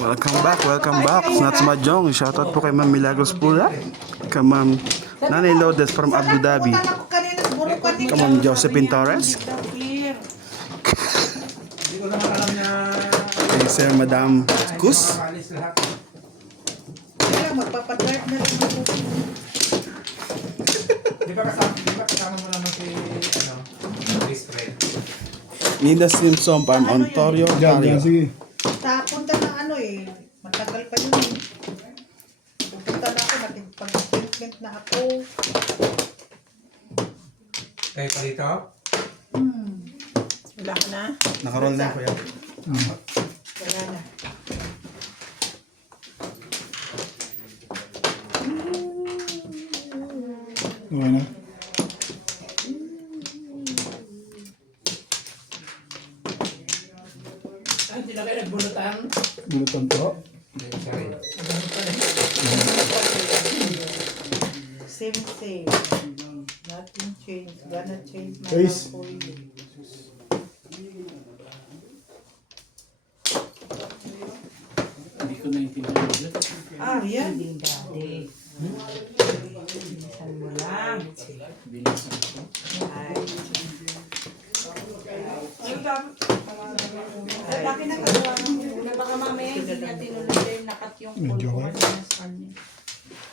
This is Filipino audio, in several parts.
Welcome back. Snats Majong. Shoutout po kay Ma'am Milagros Pula. Kay Ma'am Nanay Lourdes from Abu Dhabi. Kay Ma'am Josephine Torres. Kay Sir Madam Kus. Magpapadart na rin ako. Di ba kasama mo naman si, Chris Fred? Nina Simpson from Ontario, Ontario. Punta na matagal pa yun eh. Pupunta na ako, nakipag-treatment na ako. Kayo pa dito? Wala ka na? Nakaroll na ako yan. Wala na. Okay na? Hindi na kayo nagbulutan? Bulutan po. Sorry. Same. Nothing changed. Gonna change my Guys. life for you. Hindi ko naintindihan. Yan. Hindi dati. Bilisan mo lang. Bilisan ko. Laki na kagawa ng Baka mamaya hindi niya tinuloy yung nakat yung Medyo pulpo okay. kanina sa kanya.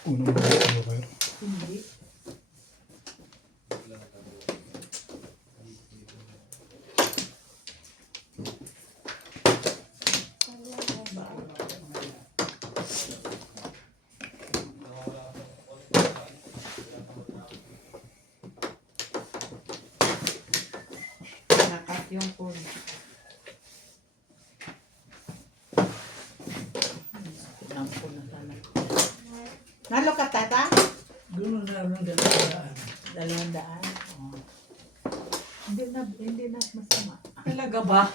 Unang bulutan ko kayo. hindi. Nakat yung pulpo. Nampun na sana. Nalo ka, tata? Doon na naman dalawaan. 200. Hindi na masama. Talaga ba?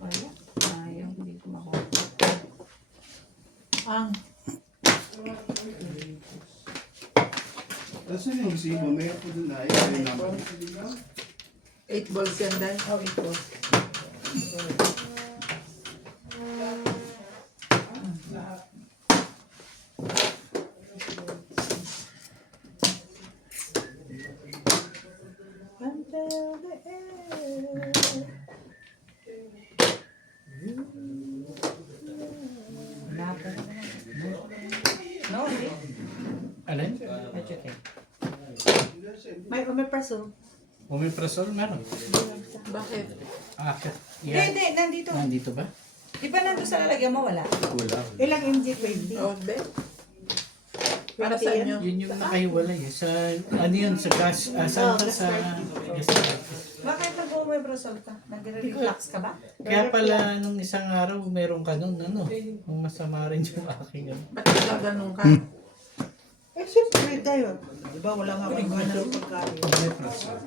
Wala. Ayaw, hindi ko makuha. Ang Saan yung resibo? May ako dun na. Ayun yung number. 8 balls yan dahil. 8 balls. Until the end. No, hindi. Alin? That's okay. May omeprazole. Omeprazole meron. Bakit? Akit. Hindi, nandito. Nandito ba? Di ba nandito sa lalagyan mo wala? Wala. Ilang mg? 20? Para sa inyo? Yun yung nakahiwalay. Sa, ano yun? Sa gas. Sa gas. Bakit nag-omeprazole ka? Nagre-reflux ka ba? Kaya pala nung isang araw meron ka nun, Nung masama rin yung aking ano. Ba't nagaganong ka? Eh, siyempre tayo. Di ba wala nga magana ng pagkain. Omeprazole.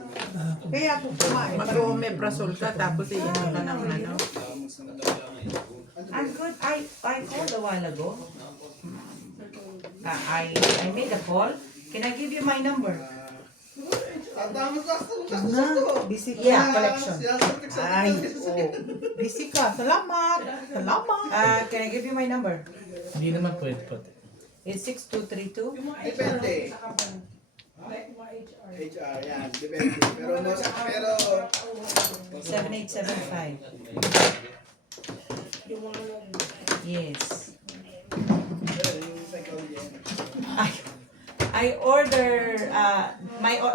Kaya ako kumain. Mag-omeprazole ka tapos iinom ka ng ano? I'm good. I called a while ago. I made a call. Can I give you my number? Na, busy ka. Yeah, collection. Ay, busy ka. Salamat. Can I give you my number? Hindi naman pwede po. It's 6232. Depende. HR, yan. Depende. Pero 7875. Yes. I order.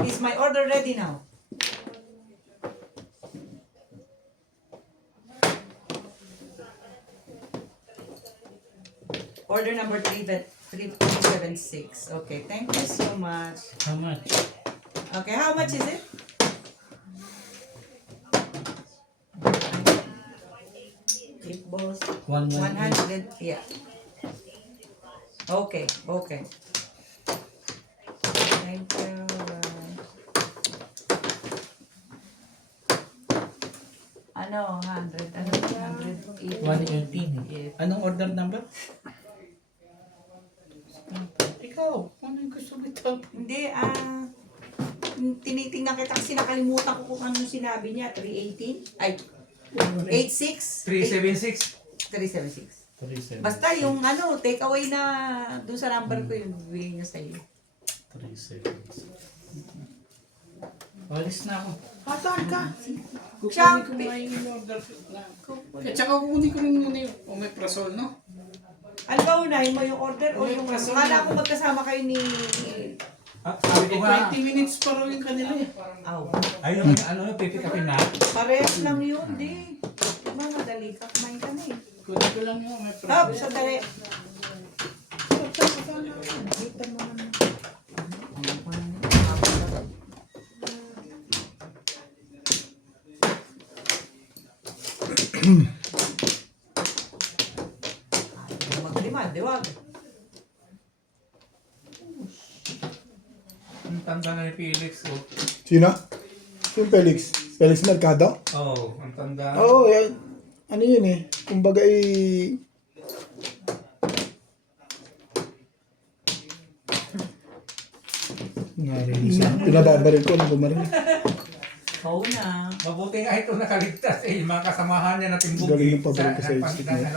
Is my order ready now? Order number 3276. Okay, thank you so much. How much? Okay, how much is it? Eight balls. 100. Yeah. Okay. Thank you. Ano, 100? Ano, 180? 118. Anong order number? Ikaw, ano yung gusto mo ito? Hindi, tinitingnan kita kasi nakalimutan ko kung ano sinabi niya. 318? Ay, 86 376. 376. 37. Basta yung ano, take away na doon sa number ko yung bibigay niya sa iyo. 37. Alis na ako. Saan ka? Siya, Kukunin ko nga yung order na. At saka kukunin ko rin muna yung omeprazole, no? ano ba unahin mo yung order o yung kala ko magkasama kayo ni Sabi ko nga, 20 minutes pa raw yung kanila eh. Aw. ay yung ano, pipick upin na. Parehas lang yun, di. Mga dali ka, kumain ka na eh. Kunin ko lang yung Hop, omeprazole. sandali. Maglimad, diwag. Ang tanda na ni Felix. Oh. Sino? Yung Felix. Felix Mercado? Oh, ang tanda. Oo, yan. Ano yun eh. Kumbaga narinig siya. Pinababaril ko, ano bumaril. Oo na. Mabuti nga ito nakaligtas eh. Yung mga kasamahan niya na timbog Galing ng paborito sa ng isip niya.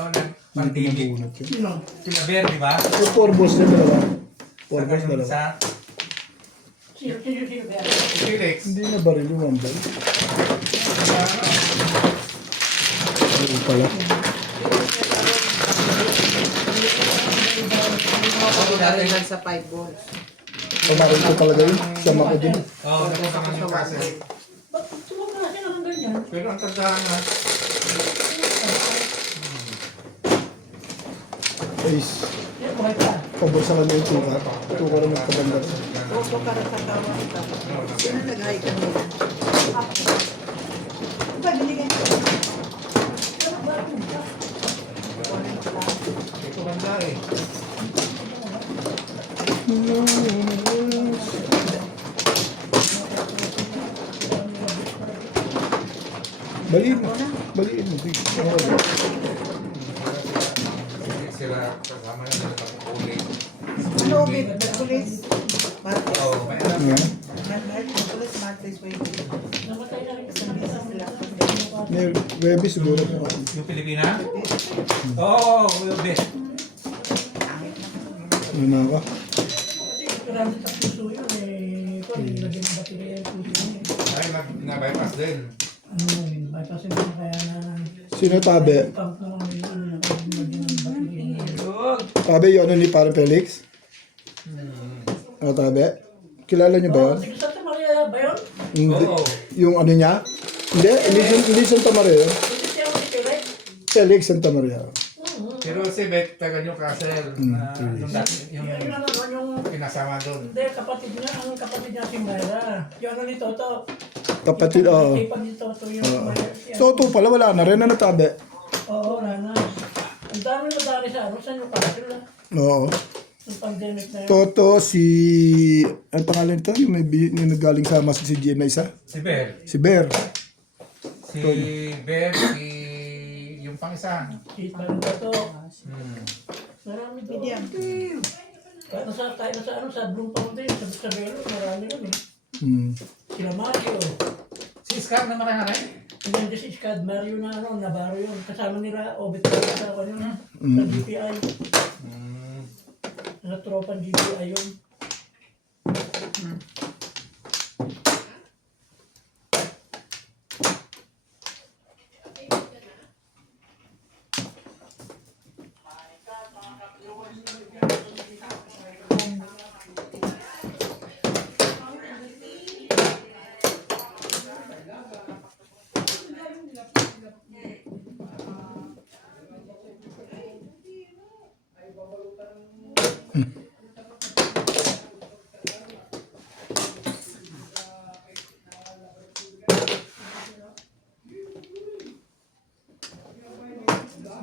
pandemic. Nabunot yun. Sila Bear, di ba? Yung 4 balls na dalawa. 4 Saka balls yung dalawa. isa, Sino ba? si Felix. Hindi na baril yung 1 ball. Ano pala? Ako dati. Dahil sa 5 balls. Pamaril ko talaga yun. Sama ko din. Oo, nakusangan yung kasi. Pero ang tandaan nga, Ace. Pabor sa kanya yung tuka. Tuka rin ng kabandar. Opo ka rin sa tawag ka. Sino nag-hi kanina? Ba, binigyan ko. ito banda eh. Baliin mo. Baliin mo. Sige. Okay. Sila kasama na sila pag-uling. Ano, Obit? Nagpulis? Martes? Oo, may alam. Ayan. Nagpulis, Martes, Wednesday. Isang beses sila. May Webby siguro. Yung Pilipina? Oo, yung best. Ano na ka? Ay, na-bypass din. Sino tabi? Tabi yung ano ni Parang Felix? Ano tabi? Kilala niyo ba yun? Santa Maria ba yun? Hindi. Oo. Yung ano niya? Hindi Santa Maria yun. Hindi siya ako si Felix. Felix Santa Maria. Pero si Beck, taga Newcastle, na yung dati, yung Yun na naman yung... pinasama doon. Hindi, kapatid niya. Ang kapatid niya si Mayra. Yung ano ni Toto. Kapatid, oo. Kipag ni Toto yung Mayra. Toto pala, wala na rin. Ano tabi? Oo, wala na. Ang dami madali sa ano, sa Newcastle. Oo. Yung pandemic na yun. Toto, si... Ang pangalan nito? Yung, yung nagaling sa mas si Gina isa? Si Bear. Si Bear. Si Bear, yung pang isa. Si Parang Toto. Hmm. Marami doon. Medium. Kahit na sa ano, sa Bloom Fountain, sa Belo, marami yun eh. Hmm. Sila Mario. Si Scar na marami rin. Hindi si Scad Mario na ano, Navarro yun. Kasama nila, Obit sa ako yun. Sa GPI. Hmm. Sa tropang GPI yun.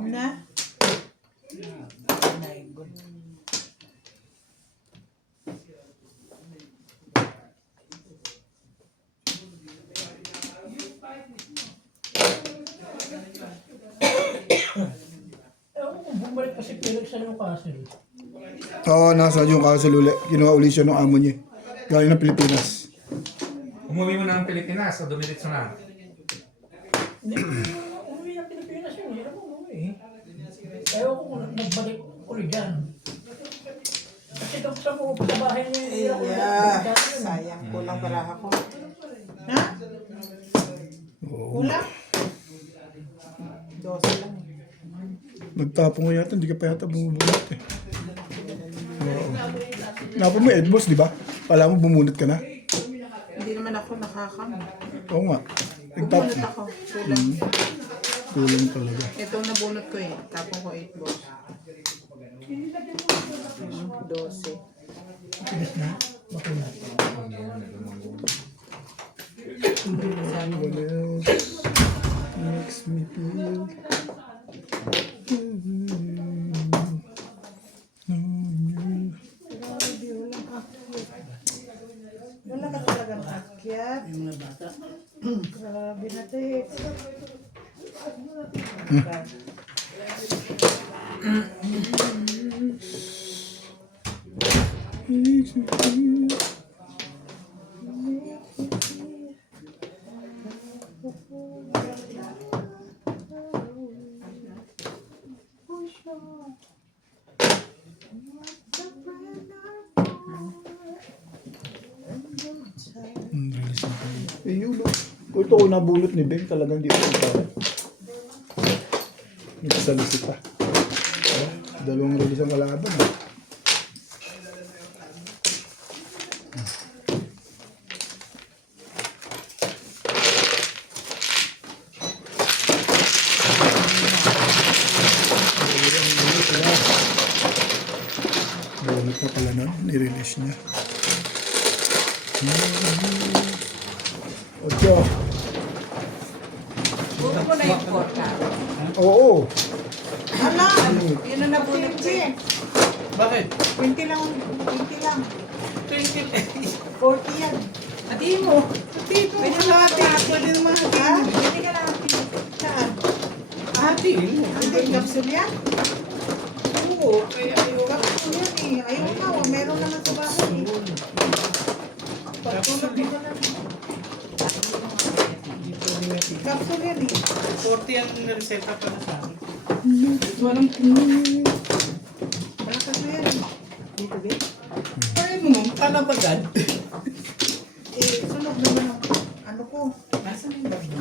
Na? Ewan ko, bumalik pa si Felix sa Newcastle. Oo, nasa yung Castle uli. Kinuha uli siya ng amo niya. Galing ng Pilipinas. Umuwi mo na ng Pilipinas o dumiritso na? Hindi, nagbalik ulit dyan. Kasi kung sa mo, sa bahay niya, hindi ako Yeah. Sayang, kulang pala ako. Ha? Kulang? 12 lang. Nagtapong ko yata, hindi ka pa yata bumubunot eh. Oo. Napa mo Edmos, di ba? Kala mo bumunot ka na? Hindi naman ako nakakam. Oo nga. Nagtapong. Bunot ako. Kulang. Kulang talaga. Ito ang nabunot ko eh. Tapong ko 8 balls. 12. tigas na. Okay na. What else makes me feel? Wala ka talagang akyat. Yung mga bata. Grabe na Tex. Release na pala. Eh yun o. Kung ito ko nabunot ni Ben, talagang di ako para. Nagsalusi pa. Oh, dalawang release ang kalaban. Eh. Bunot na pala nun, nirelease niya. Ocho. Buto mo na yung porta. Oo. Hala! Yun ang nabunot ko eh. Bakit? 20 lang. 20 lang. 20. 40 yan. Ati mo. Dito. Pwede Pwede naman hati. hati. Pwede naman hati. Ha? Pwede ka lang. Saan? Ate, Hindi, capsule yan? oo, kaya ayaw. Capsule yan eh. Ayaw na. Meron naman sa bahay eh. Pagtulog din ko lang. Capsule yan eh. 40 ang reseta para sa akin. Malakas na yan eh. Dito din. Ay mo, kalabagan. Eh, sunog naman ang ano ko. Nasaan yung bag mo?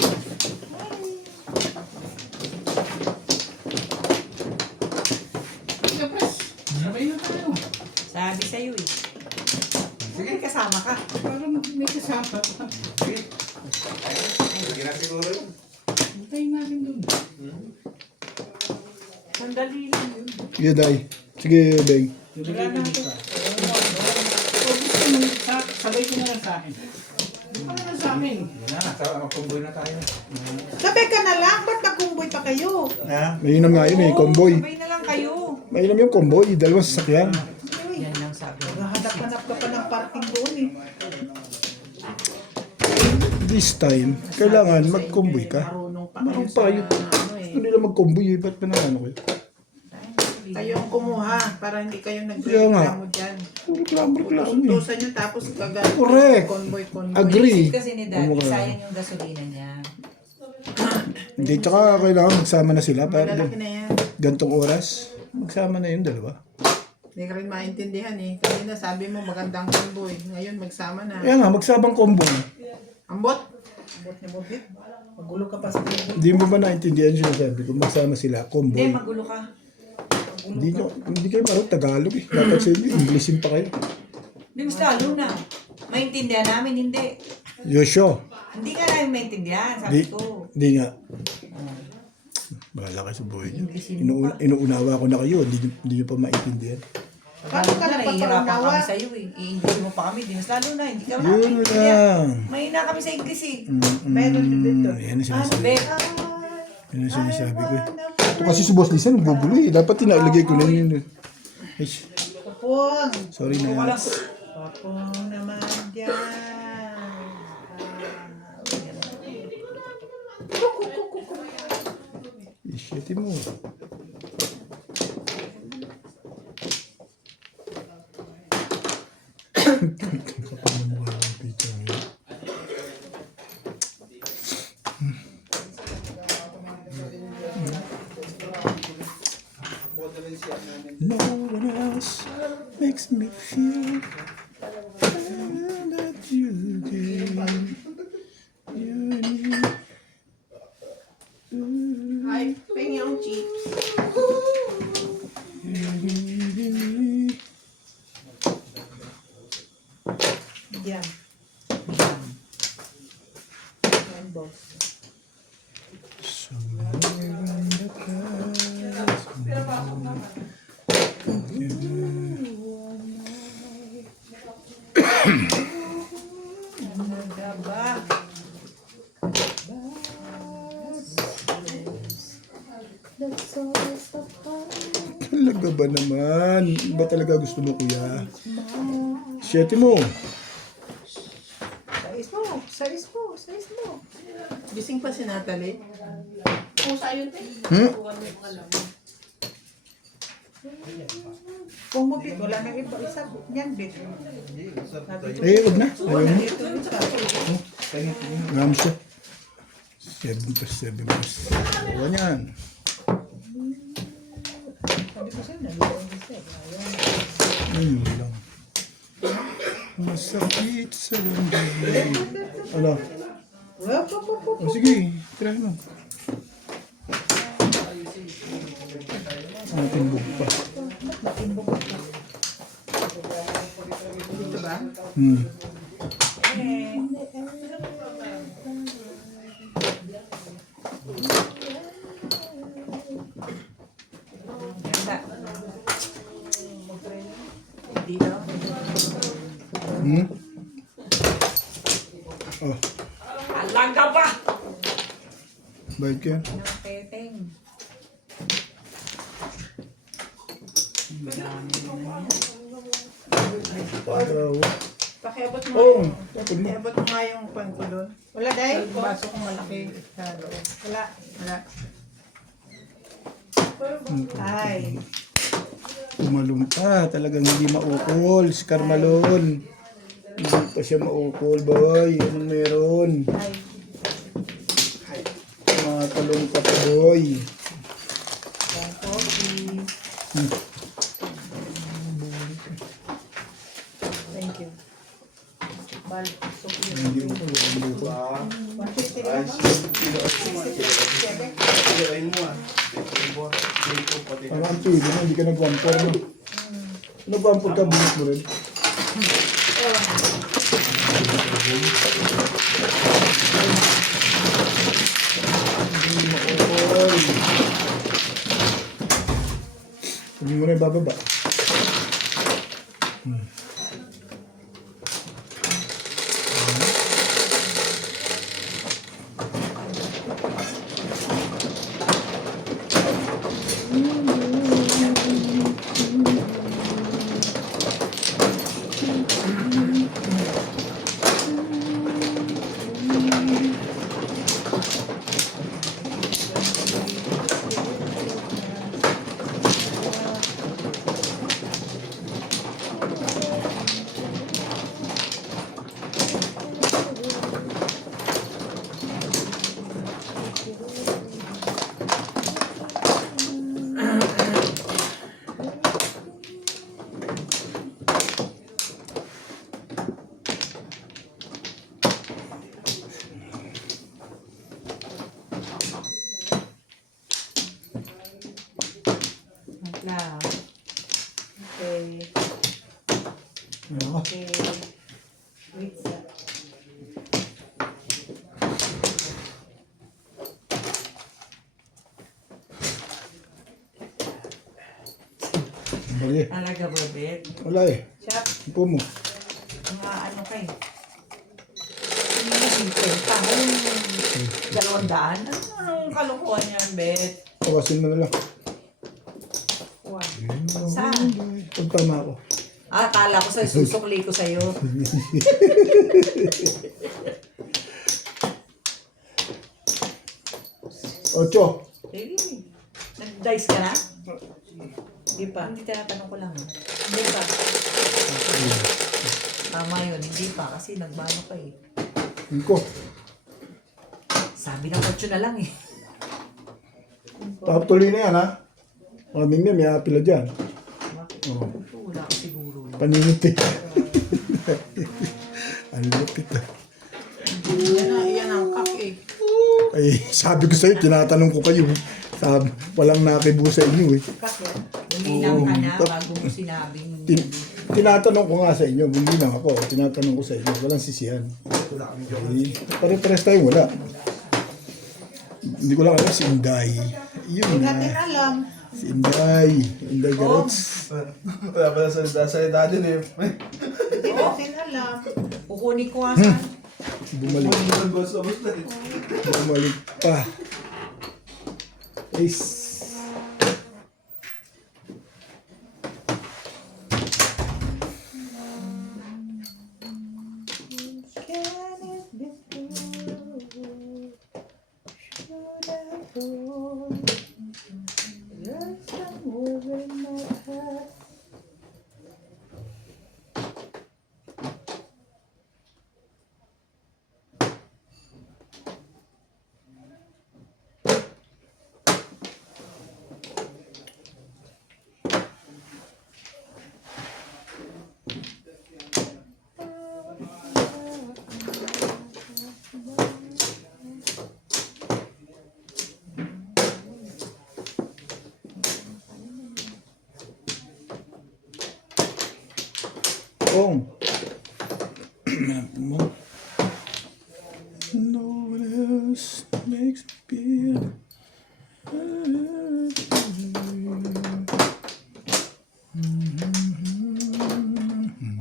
Sige, press. Sabay na tayo. Sabi sa'yo eh. Sige, kasama ka. Parang may kasama. Sige. Hintayin natin dun. Sandali lang yun. Sige, Day. Sige, Beng. Wala na ito. Kung gusto mo, sabay ko na lang sa akin. Ano na sa akin? Magpumboy na tayo. Sabi ka na lang. Ba't nagkumboy pa kayo? Mainam nga yun eh, convoy. Sabay na lang kayo. Mainam yung convoy, dalawang sasakyan. Yan lang sabi. Naghahanap-hanap ka pa ng parking doon eh. This time, kailangan mag-convoy ka. Marunong pa Marunong kayo pa kayo. sa ano eh. Gusto nila mag-convoy eh, ba't pa ano kayo? Kayo ang kumuha para hindi kayo Kaya nga. nagreklamo dyan. Puro reklamo eh. Utusan nyo tapos gagawin. Correct. Convoy. Agree. Kasi ni Daddy, sayang yung gasolina niya. Hindi, tsaka kailangan magsama na sila para Malalaki na yan. gantong oras. Magsama na yun, dalawa. Hindi ka rin maintindihan eh. Kanina sabi mo magandang convoy. Ngayon magsama na. Kaya nga, magsabang convoy. Ambot? Ambot niya bobit. Magulo ka pa sa convoy. Hindi mo ba naintindihan yung sinasabi ko? Magsama sila, Hindi, convoy. magulo ka. Hindi kayo parang Tagalog eh. Dapat sa inyo, Englishin pa kayo. Hindi, mas lalo na. Maintindihan namin, hindi. Yosho. Hindi ka namin maintindihan, sabi Di, ko. di nga. Bahala kayo sa buhay niyo. Englishin Inuunawa ko na kayo, hindi niyo pa maintindihan. Paano ka Nahihirapan nagpapaunawa? kami sa'yo eh. I-English mo pa kami. Di mas lalo na. Hindi ka namin Yun maintindihan. lang. Mahina kami sa English eh. Meron din dito. Yan ang sinasabi. Be, Yan ang sinasabi ko eh. Ito kasi si Boss Lisa, nagbubulo eh. Dapat tinalagay ko na yun. Ay, Kapong. sorry na. Kapong naman dyan. Ishiti mo. Kapag mo mukha ng picture niya. No one else makes me feel that you can. You and me. Ay, pengi yung chips. You and me. Yan. Yan, boss. Somewhere in the past. Gaba. Talaga ba naman? Ba talaga gusto mo, kuya? Siyete mo. Sais mo. Gising pa si Natalie. Hmm? Kung mo bit, wala nang iba. Isa, yan bit. Eh, wag na. Ayaw mo. Dito rin sa Ngam siya. 7 plus 7 plus. Awan yan. sabi ko sa'yo, nalilawang isa. Ayun lang. Masakit sa damdamin. Ano? O sige, try mo. Timbog pa. Dito ba? Ganda. Dito. Hmm? Oh, Alaga ba? bayad ka yan. Anong peteng? Pakiabot mo. Oh, tapos mo. Pakiabot mo nga yung pan ko doon. Wala dahil. Yung baso kong malaki. Wala. Ay. Tumalong pa. Talagang hindi maukol. Si Carmalon. Hindi pa siya maukol, boy. Anong meron? Matalong ka pa, boy. Thank you. Bal. So, Hindi ko pa. 150 rin ako. Parang ang tuyo na, hindi ka nag-1-4 no? Nag-1-4 ka, bunot mo rin. Hindi maukol. Hindi mo na ibababa. Wala. Okay. Ano? Okay. Wait. Mali. Talaga ba, Bet? Wala eh. Shop. Ipo mo. Mga ano kayo? Yung 200? Anong kalokohan yan, Bet? Tawasin mo na lang. Saan? Pag tama ako. Ah, akala ko sa'yo, susukli ko sa'yo. Ocho. Really? Nag-dice ka na? Hindi pa. Hindi, tinatanong ko lang. Hindi pa. Tama yun, hindi pa kasi nagbano ka eh. Iko. Sabi ng 8 na lang eh. Tuloy na yan ha. Kaming na, may apila dyan. Oh. Wala ka siguro. Paninit eh. Ang lupit ah. Yan ang kak eh. Ay, sabi ko sa'yo, tinatanong ko kayo. Sabi, walang nakibu sa inyo eh. Kak yan. Umilang ka na bago mo sinabing. Tinatanong ko nga sa inyo, hindi lang ako. Tinatanong ko sa inyo, walang sisihan. Ay, pare-pares tayo wala. Hindi ko lang alam si Inday. Yun Hindi na. natin alam. Si Inday. Inday Garets. Wala pala salita din eh. Hindi natin alam. Kukunin ko nga sa... Bumalik. Bumalik pa. Ace. Can it be true? Should I go? There's somewhere in my heart. Kong. Mo. No one else makes me feel.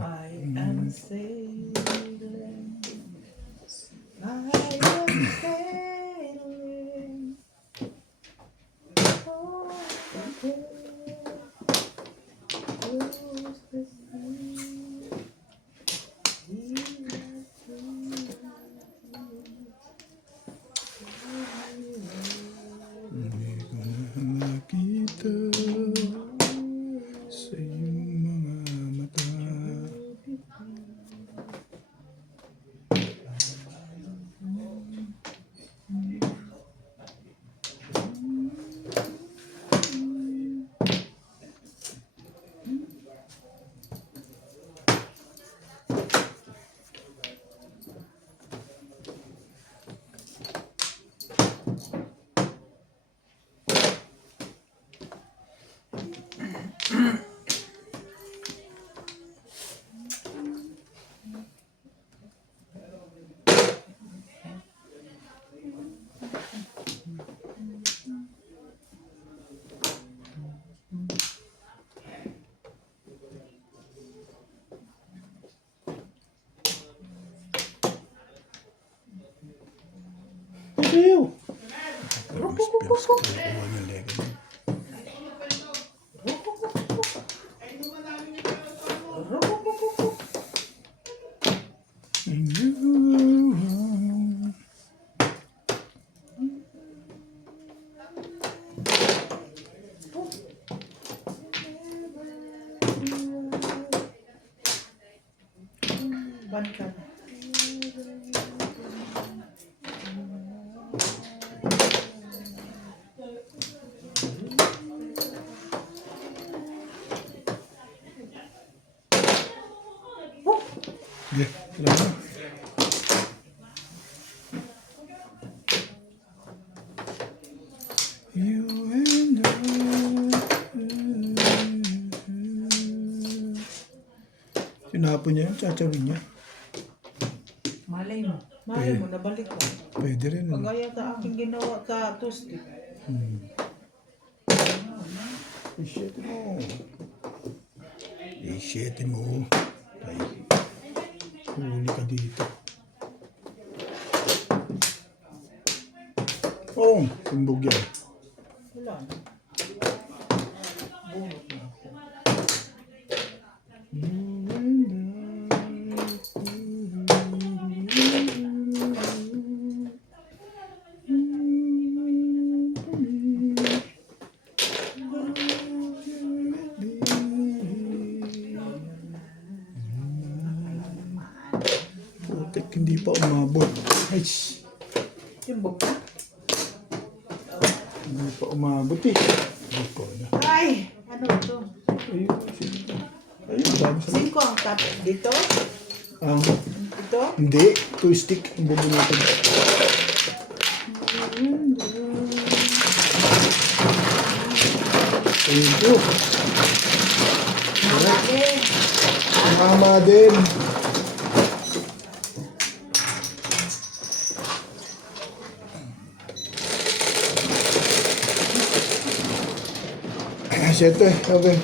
I am sailing. I am sailing. Oh, close the sea. Nakita sa iyong mga mata. Ew! Spills ka talaga ng lego. Bangka. Sige, salamat. You and I. Sinapon niya yun, tsatsarin niya. Malay mo. Malay mo, nabalik ko. Pwede rin. Ano? Pagaya sa aking ginawa sa Tuesday. Ishete mo. Ishete mo. Ay. Huli ka dito. Oh, sumbog yan. Wala na. Bunot na ako. Putik, hindi pa umabot. Ay, Yung bugta? hindi pa umabot eh. Iko na. Ay! Ano ito? Ayun, sige. Ayun, dami sa... 5 ang tapos. Dito? Ang... Ito? Hindi. 2 stick ang bubunutin. Ayun po. Mali. Mama din. Siyete, okay.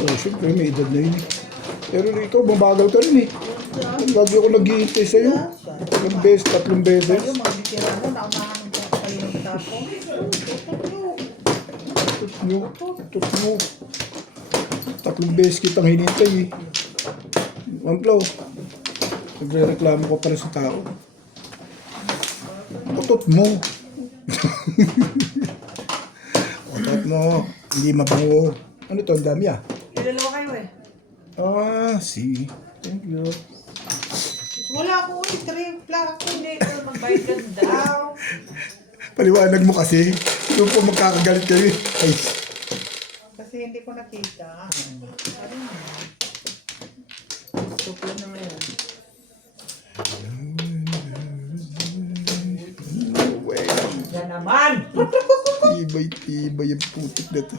Oh, syempre, may edad na yun eh. Pero ikaw, mabagal ka rin eh. Lagi ako nag-iintay sa'yo. Tatlong beses. Kayo, mga bitira mo, naunahan ko kayo ng tapo. Tutnyo. Tatlong beses kitang hinintay eh. Mamplaw. Nagre-reklamo ka pa rin sa tao. Otot mo. Otot mo. Hindi mabango. Ano to? Ang dami ah. Dalawa kayo eh. Ah, see. Thank you. Wala ako ulit. Triple ako. Hindi ko magbayad ka daw. Paliwanag mo kasi. Doon po magkakagalit kayo eh. Ay, Kasi hindi ko nakita. Supla na ngayon. Yan naman! tibay ang putik na to.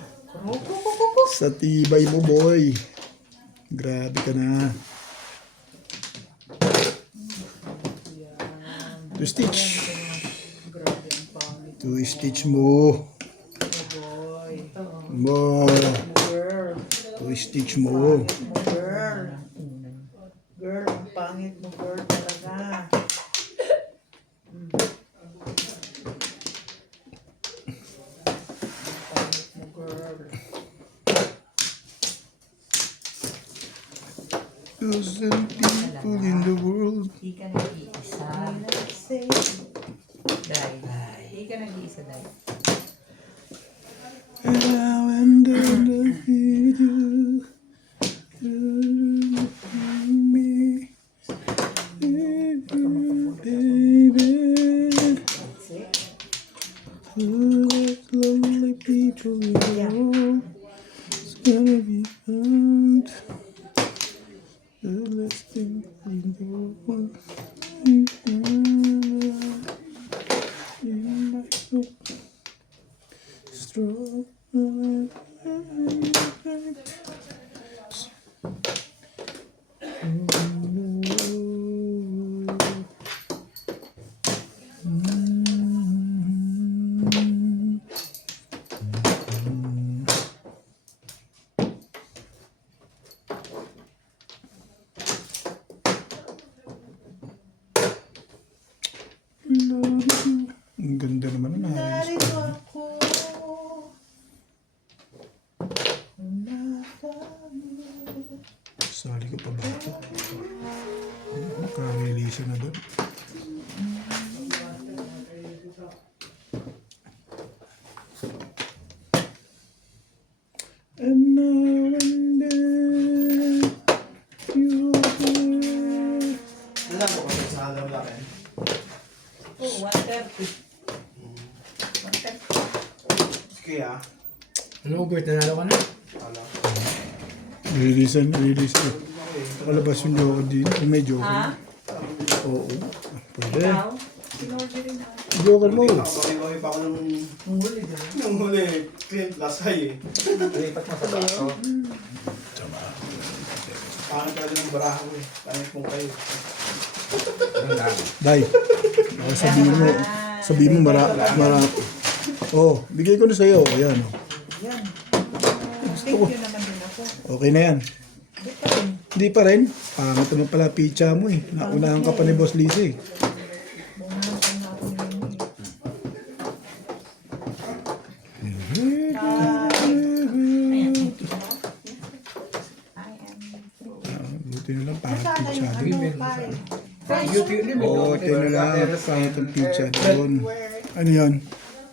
Sa tibay mo, boy. Grabe ka na. To stitch. To stitch mo. More. To stitch mo. Girl. Girl, ang pangit mo, girl talaga. Thousand people in the world. Hindi ka nag-iisa. Say, Dahil. Hindi ka nag-iisa dahil. And now and then I feel you. Me. Baby. All that lonely people in the world. It's gonna be fun. The last thing in the world. In my soul. Strong. Ang ganda naman na. narito ako. Sali ka pa ba ito? Makarelation na doon. And now and then you're there. Alam ko kasi sa alam laki. Oh, 130. Sige ah. Ano, Bert? Nanalo ka na? Alam. Release. Palabas yung joker din. Kung may joker. Ha? Oo. Pwede. Ikaw? Sinorder rin ako. Joker mo. Nakabaki-baki pa ako nung huli. Clean plus high eh. Lipat mo sa baso. Pangit talaga ng baraha ko eh. Pangit mong kayo. Dai. Ako sabihin mo mara. Oh, bigay ko na sa'yo. Ayan. Oh. Yan. Thank you naman din ako. Okay na yan. Di pa rin. Hindi pa rin. Pangat naman pala pizza mo eh. Naunahan ka pa ni Boss Lizzy. Bumahan pa na ako ngayon Buti Ito na lang, pangit Sana yung pizza. ano, pare. Oo, ito na lang, pangit ang pizza doon. Where Ano yan?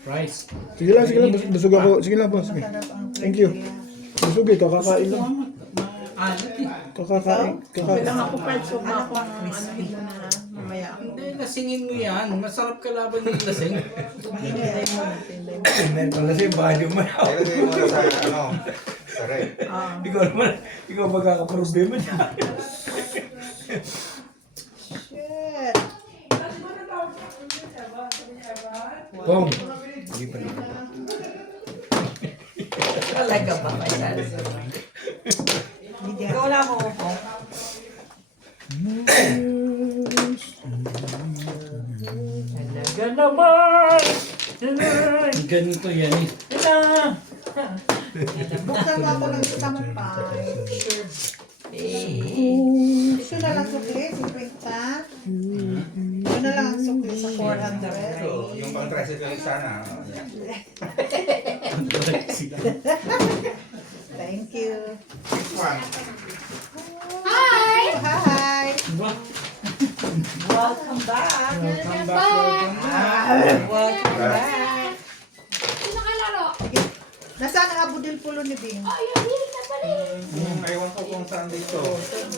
Rice. Sige lang, busog ako. Sige lang po, sige. sarap ang Thank you. Busog eh, kakakain lang. Alat eh. Kakain. Lang ako pa, so na ako ano dito na mamaya. Hindi, lasingin mo yan. Masarap kalaban yung lasing. Hinintay mo, hinintay mo. Kaya mo sa ano, sa rep. Ikaw magkakaproblema niya. Shit. Boom! Talaga ba kaya? Ikaw na ako po. Talaga naman! Ganito yan eh. Buksan mo ako ng isang pie. Ito na lang sukli, 50. Ito na lang ang sukli sa 400. Yung pang-tricycle sana. Thank you. Next one. Hi! Hi! Welcome back. Welcome back. Welcome back. Nasaan ang Abu del Pulo ni Bing? Ewan ko kung saan dito.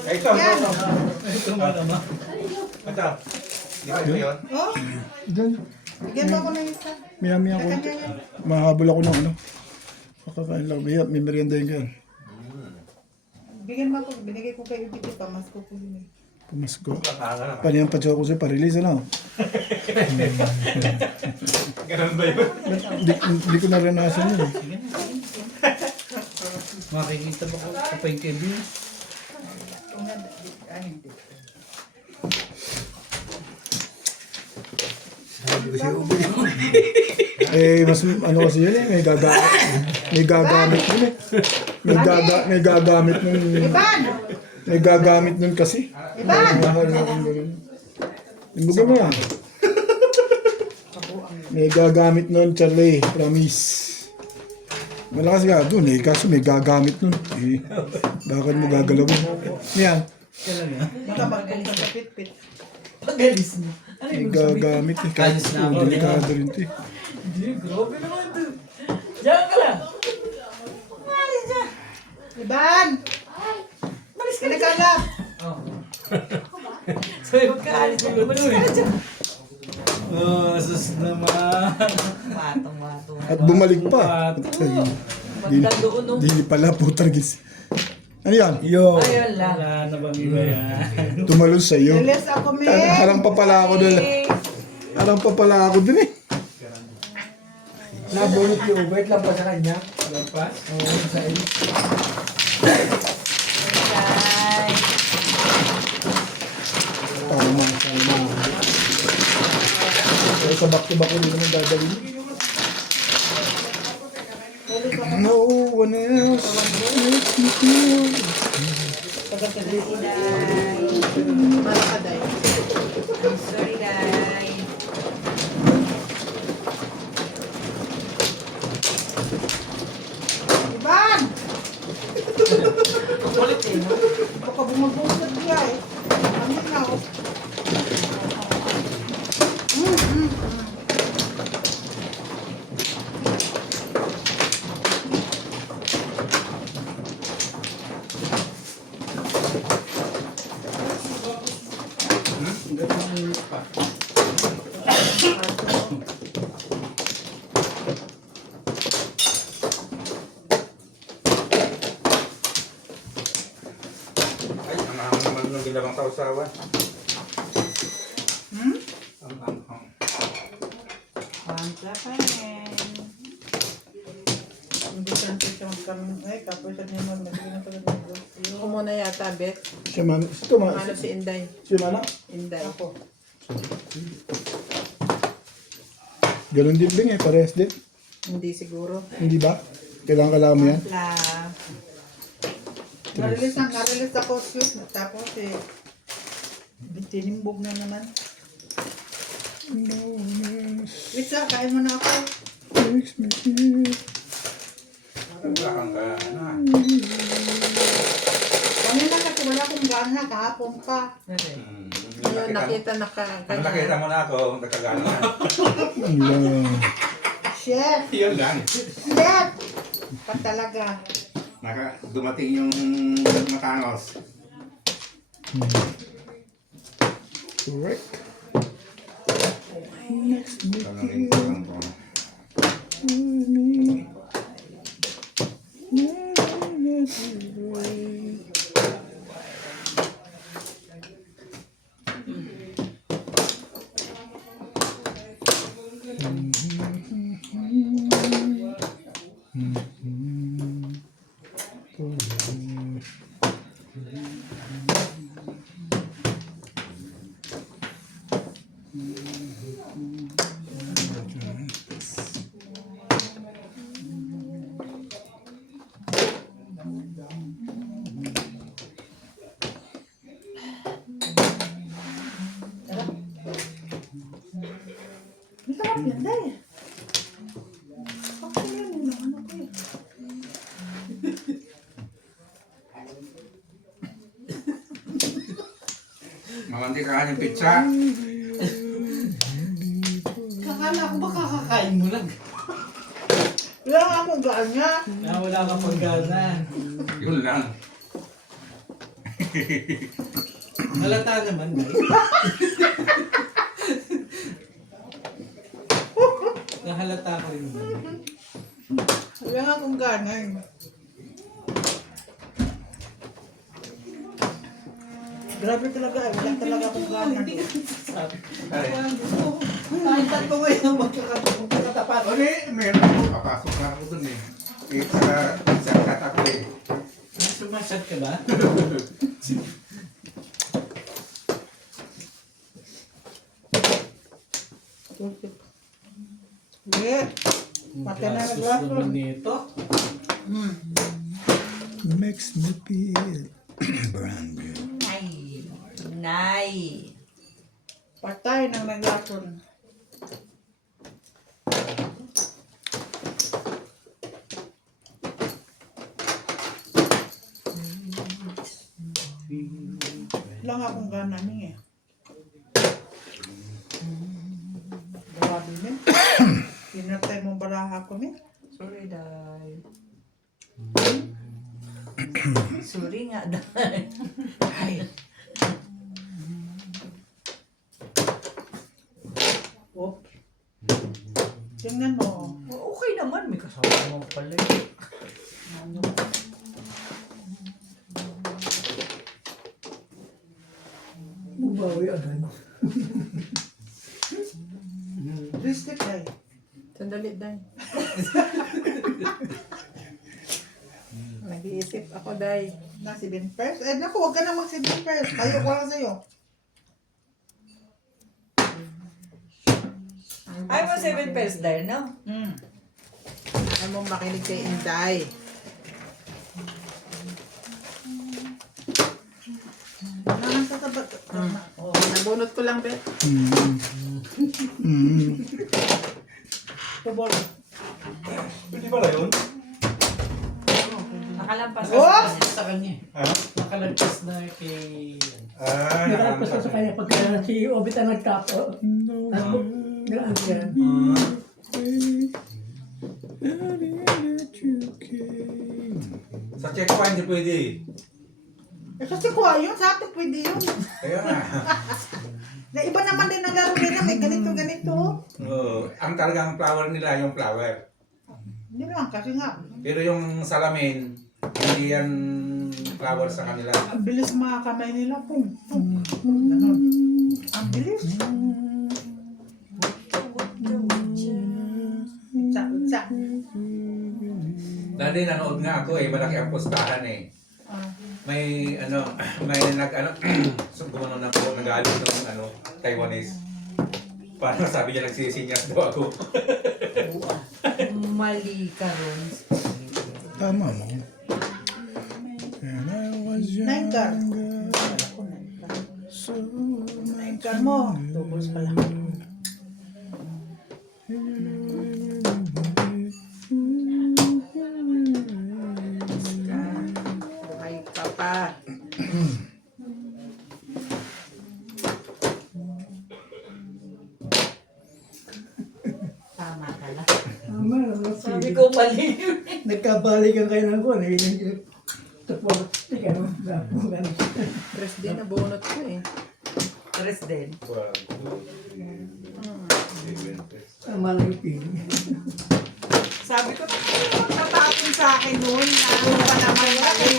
Ay, ito. Yan. Ito mo naman. Ito. Di ba ito yun? Oh, Diyan. bigyan mo ako ng isa. Maya ako. Kanya yan. Mahabol ako ng ano. Kakakain lang. May merienda yun kayo. Bigyan mo ako. Binigay ko kay Ibiti pa. Mas ko po yun eh. Pumasko. Paniyang padyo ako sa'yo, pa-release ano? Ganun ba yun? Hindi ko naranasan yun. Makikita ba ko pa yung Kevin? Hindi. Mas ano kasi yun eh, may gagamit yun eh. May gagamit nun. Iban! May gagamit nun kasi. Iban! Imbugan mo yan. May gagamit nun, Charlie. Promise. Malakas ka dun eh, kaso may gagamit nun. Eh, bakit mo gagalawin? Yan. Baka magpunta sa pitpit. Pagalis mo. May gagamit eh. Kalis na ako. Delikado rin ito eh. Grabe naman to. Diyan ka lang. Iban! Malis ka na dyan. Pinagalap! Sabi mo ka, alis ka na. Malis ka na dyan. Oh, sus naman. Matong. At bumalik pa. Magda doon no. Hindi pala putargis. Ano yan? Yo. Ayun lang. Wala na bang iba yan? Tumalon sa'yo. Lilis ako, me! Harang pa pala ako dun. Harang pa pala ako dun eh. Nabunot yung wait lang pa sa kanya. Lapas? Bye. Tama. Kaya sa back-to-back ko hindi naman dadalhin. No one else makes me feel. Malakaday. Sorry, guys. Iban! Ang kulit eh, no? Baka bumabusad niya eh. Ano na ako? Ay, ang ahang naman ng ginawang sausawan. Ang ahang. Pangsa pa rin. Hindi siya magkaroon. Ay, kapos siya niya magbigay ng pagod ng gusto. Ako muna yata, Bet. Siya man. Ito man. Ano si Inday? Si Mana. Inday. Ako. Ganon din Bing eh. Parehas din. Hindi siguro. Hindi ba? Kailangan mo yan. La. Narilis ako sweet. Tapos eh, tinimbog na naman. Wait sa, kain mo na ako. Makes me feel. Bakang ka, ano ha? Kanina kasi wala akong gana kahapon pa. Ngayon nakita Ang nakagana. nakita mo na ako, nagkagano na. Ala. Chef! Yun lang. Chef! Pa talaga. Dumating yung matangos. Correct. Tanungin ko lang po. Hindi ka mapinda eh. Okay yan, yung ano ko eh. Mamanti ka yung pizza. Kakala ko ba kakakain mo lang? Wala nga akong gana. Wala ka pang gana. Yun lang. Halata naman, guys. Nahalata ko rin naman. Wala nga akong gana eh. Grabe talaga eh. Wala talaga akong gana. Ay, Kahit tatlo ngayon ang magkakatapat. meron ako. Papasok na ako dun eh. Sa ako eh. Sumasad ka ba? Hindi. Pati na Gastos naglaso. naman nito. Makes me feel brand new. Nay. Patay ng naglason. Wala nga akong gana niya eh. Grabe niya. Pinatay mo baraha ko niya. Sorry, Day. Sorry nga, Day. Ay. Oh. Tingnan mo. Okay naman, may kasama mo pala eh. Bumawi agad. Listik ay. Sandali, Day. Nag-iisip ako, Day. Na si Ben Pers. Eh naku, huwag ka na mag si Ben Pers. Tayo ko lang sa'yo. Ay mo 7 pesos dahil, no? Ayaw mong makinig kay Inday. Nangan sa tabat. Oo, nabunot ko lang, Bet. Tubol. Pwede pala yun? Nakalampas Oh! sa kanya. Sa kanya. Nakalagpas na kay... Nilagpas ko sa kanya pagka si Obit ang nagtapo. Tapos, nilaan yan. Sa checkpoint hindi pwede. Eh kasi ko yun, sa atin pwede yun. Kaya nga. Na iba naman din ang laro nila, may ganito-ganito. Ang talagang flower nila yung flower. Hindi naman kasi nga, Pero yung salamin, hindi yan flower sa kanila. ang bilis mga kamay nila. Pum, pum, pum, ganon. Ang bilis. Utsa, utsa. Dati nanood nga ako eh, malaki ang postahan eh. Ah, May so gumano na po, nag-aalis ng Taiwanese. Parang sabi niya nagsisinyas daw ako. Mali ka ron. Tama mo. And I was Naingkar. younger, Ako na. so Naingkar mo. Tubos pala. Buhay ka pa. Ikaw mali. Nagkabalikan kayo ng ko. Tapos, ano, ano. Tres din na bunot ko eh. Tres din. Ang malipin. Sabi ko, tatapon sa akin noon na ano pa naman mali.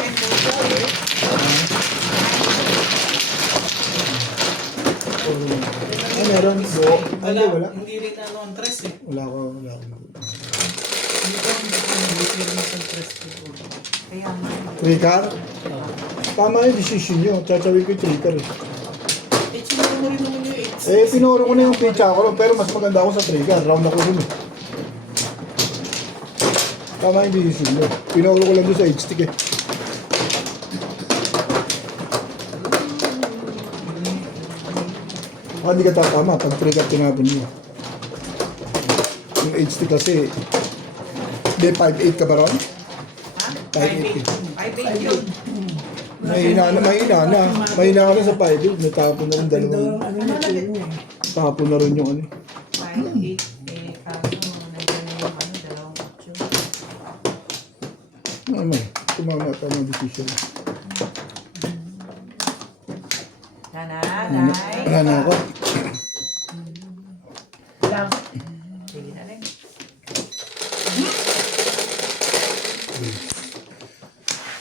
Ay, meron. Buo. Ay, hindi, wala. Hindi rin ano ang tres eh. Wala ko. Hindi ko hindi firma sa tres ko. Kaya nga. Tricard? Tama yung decision nyo. Tatawin ko yung tricard eh. Eh, sinuro mo rin naman yung eight. Eh, pinuro ko na yung pizza ko ron, pero mas maganda ako sa trigger. Round ako rin eh. Tama yung decision mo. Pinuro ko lang doon sa H-stick eh. Baka hindi ka tatama pag trigger tinapon mo. Yung H-stick kasi, hindi, 5'8 ka ba ron? 5'8 eh. 5'8 yun. Mahina ka na sa 5'8. Natapon na rin dalawang. Ano na po. Tapon na rin yung ano. 5'8 eh, kaso nandiyan na yung ano, dalawang kutso. Ano, tumama tama decision. Nanay. Wala na ako. Sige na rin.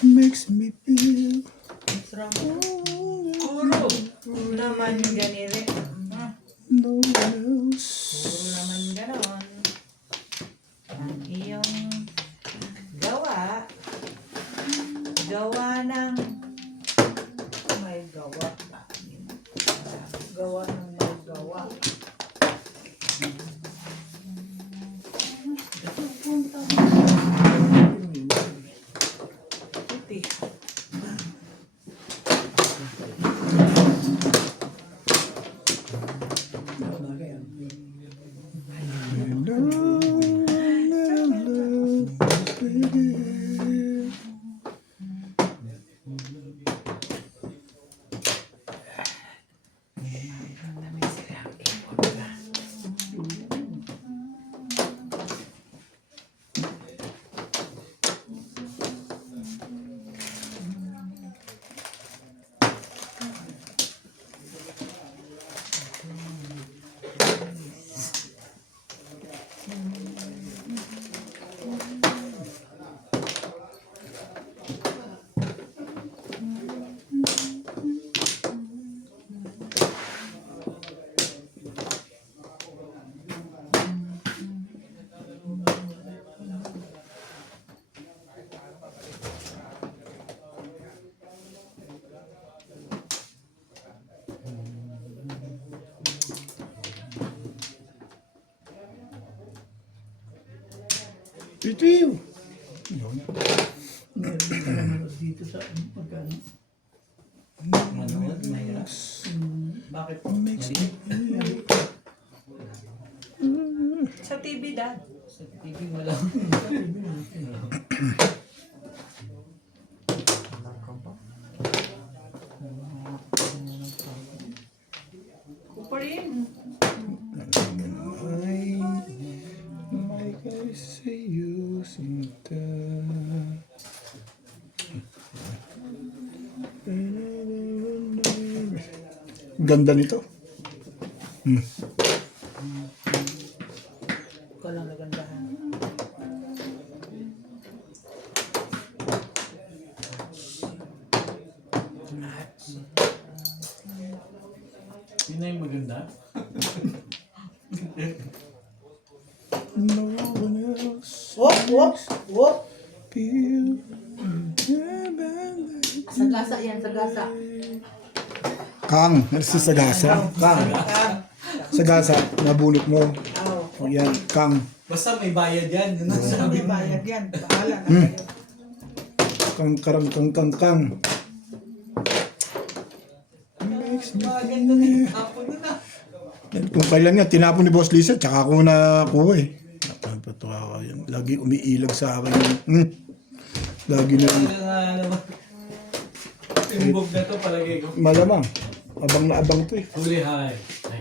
Makes me feel. Puro naman ganire. No one else. Puro naman ganon. Ang iyong gawa. Gawa ng may gawa. Gawa ng may gawa. Puti. Titiw! Meron ka naman dito sa pagkano. Manood, mahirap. Bakit po? Sa TV, Dad. Sa TV wala. Ko pa rin. Like I say you Sinta. Ganda nito. Ko lang nagandahan. Yun na yung maganda. No one else Wop! feel. Sagasa yan, sagasa. Kang, sa sagasa. Kang. Sagasa, nabulot mo. Oh. O yan, Kang. Basta may bayad yan. Yun ang Sabi sabi mo. bayad yan. Bahala na kayo. Kang, karang, kang. Makes me Maganda na yung tapon nun ah. Kung kailan nga, tinapon ni Boss Lisa, tsaka ako na kuha eh. Napatuwa ka yan. Lagi umiilag sa akin. Lagi na Ano nga naman. Timbog na to palagay ko. malamang. Abang na abang to eh. Huli high. Ay.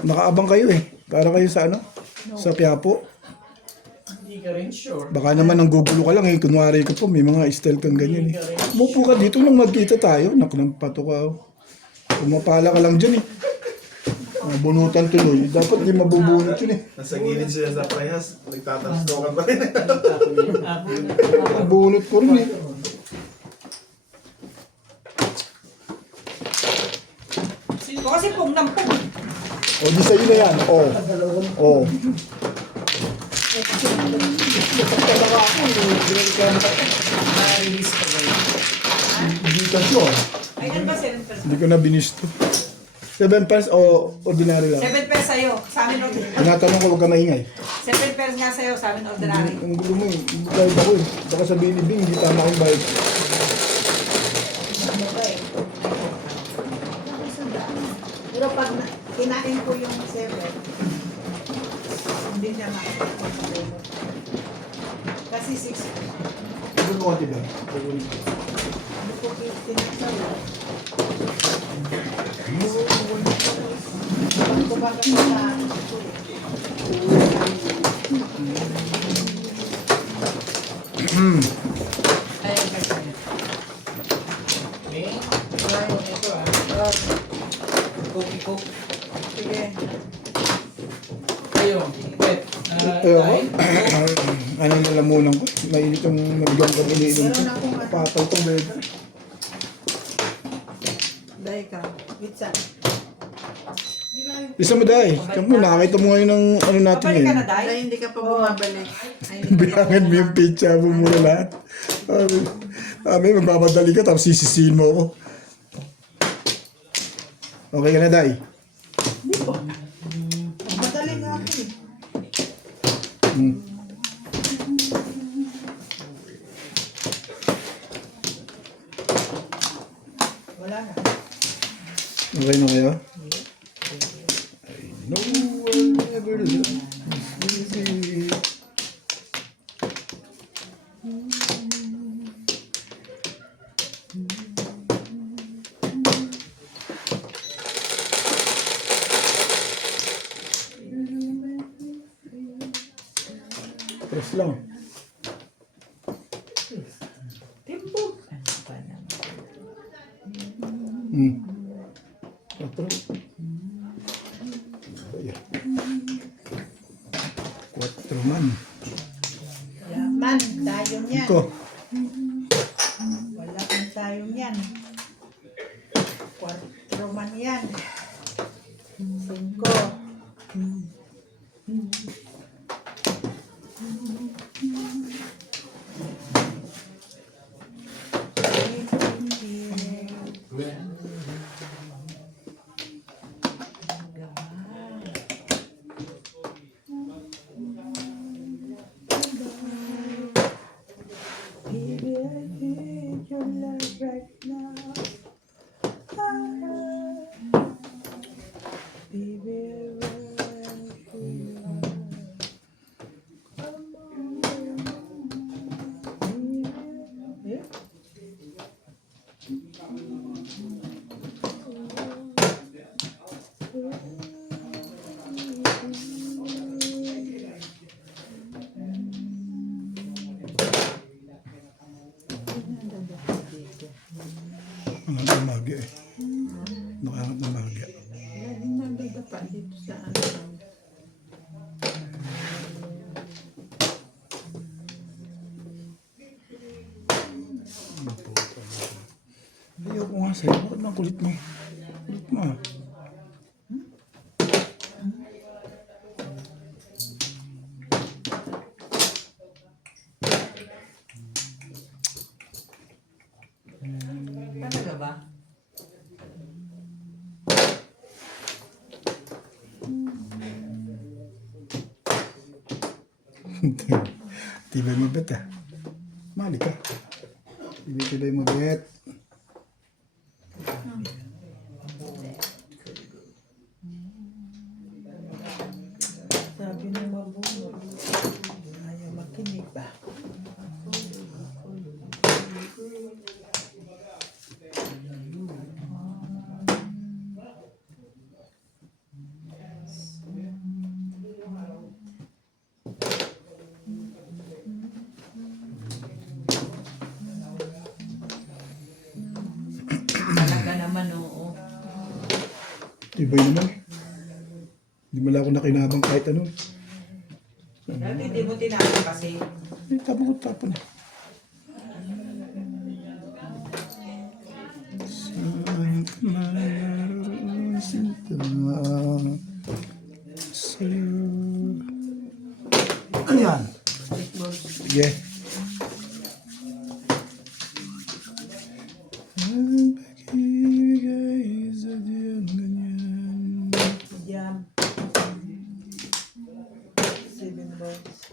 Nakaabang kayo eh. Para kayo sa ano? Sa Quiapo. Hindi ka rin sure. Baka naman ang gugulo ka lang eh. Kunwari ka po, may mga style kang ganyan eh. Mupo ka dito nang magkita tayo. Nakanampato ka. Pumapala ka lang dyan eh. Bunutan tuloy. Dapat di mabubunot yun eh. Nasa gilid siya sa parehas. Nagtatastokan pa rin. Bunot ko rin eh. Ito kasi pong nampong. O di sa'yo na yan. O. O. Na-release ka ba yun? Hindi ka sure. Ay, ano ba 7 pesos? Hindi ko na binisto. 7 pesos o ordinary lang? 7 pesos sa'yo, sa amin ordinary. Tinatanong ko huwag ka maingay. 7 pesos nga sa'yo, sa amin ordinary. Ang gulo mo eh. Bayad ako eh. Baka sabihin ni Bing, hindi tama akong bayad. Ano ba eh? Pero pag kinain ko yung 7, hindi niya makakita. Kasi 6, Ano mo konti ba? ano ko tinatsayo. Pag kumakas sa ito eh. Ayun, kasi. May? Ito ah. Coke. Sige. Ayun. Wait. Ayoko. Ano yung lalamunan ko? Mainit yung nabigyan ko iniinom ko. Meron akong ano. Patay tong beda. Dahil ka. Pizza. Isa mo dahil. Kamu, nakakita mo ngayon ng ano natin Babalik ka na, ngayon. Day? Dahil hindi ka pa bumabalik. Ay, hindi ka pa Bilangan mo yung pizza, bumura lahat. Sabi, magmamadali ka tapos sisisihin mo ako. Okay ka na, Day? Madali nga ako eh. Wala na. Okay na kayo? I know I'll never love you. Press lang. Timbog. Quatro. Ayan. 4 man. Yaman, tayo niyan. Ito. Wala kang tayo niyan. 4 man yan. 5. Baby, I need your love right now. Baby, I want you. Eh? Ang ng bagya eh. Nakangat ng bagya. Laging nagdadapa dito sa ano. Ayoko nga sa'yo. Bakit ang kulit mo? Kulit mo ah. Talaga ba? Tibay mo bet ah. Mali ka. Tibay mo bet. Sabi ng mabunod. Ayaw makinig ba? Tibay naman. Hindi mo lang ako nakinabang kahit ano. Dati hindi mo tinapon kasi. Tapon ko, tapon. Saan ka mayroon sinta sa'yo? Ano yan? Sige. Ang pag-ibig ay sadyang ganyan. Jam. 7 balls.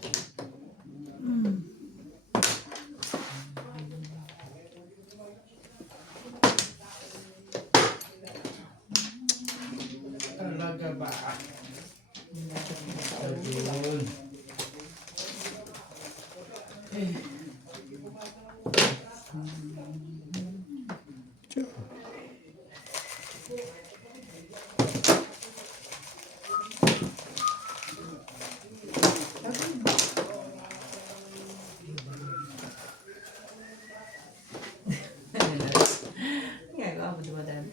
Talaga ba? Ayun. Ginagawa mo, dumadaan.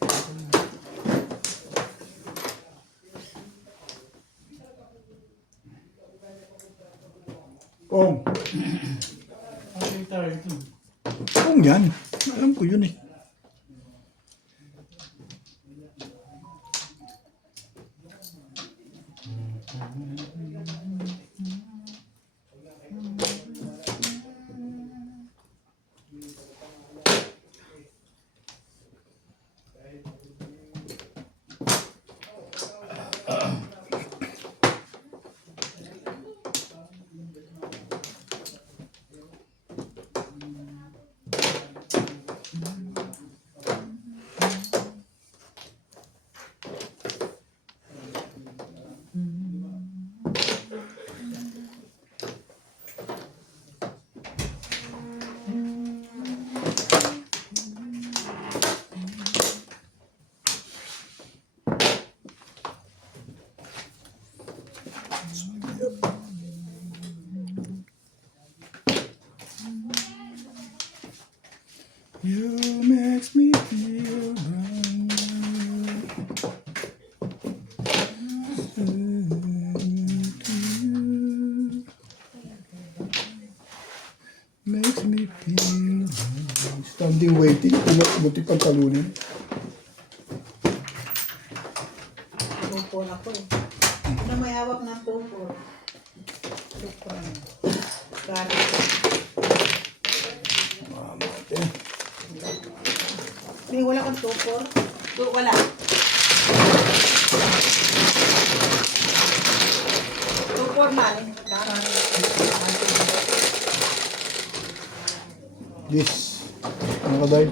Pong. Okay tayo ito. Pong yan. Alam ko yun eh. You makes me feel brand new. Makes me feel standing waiting. Buti pantalunin. Tupor ako eh. Na may hawak ng tupor. Tupor. Gari. May wala kang tupor. Wala. Tupor man. Yes. Ano ka dahil?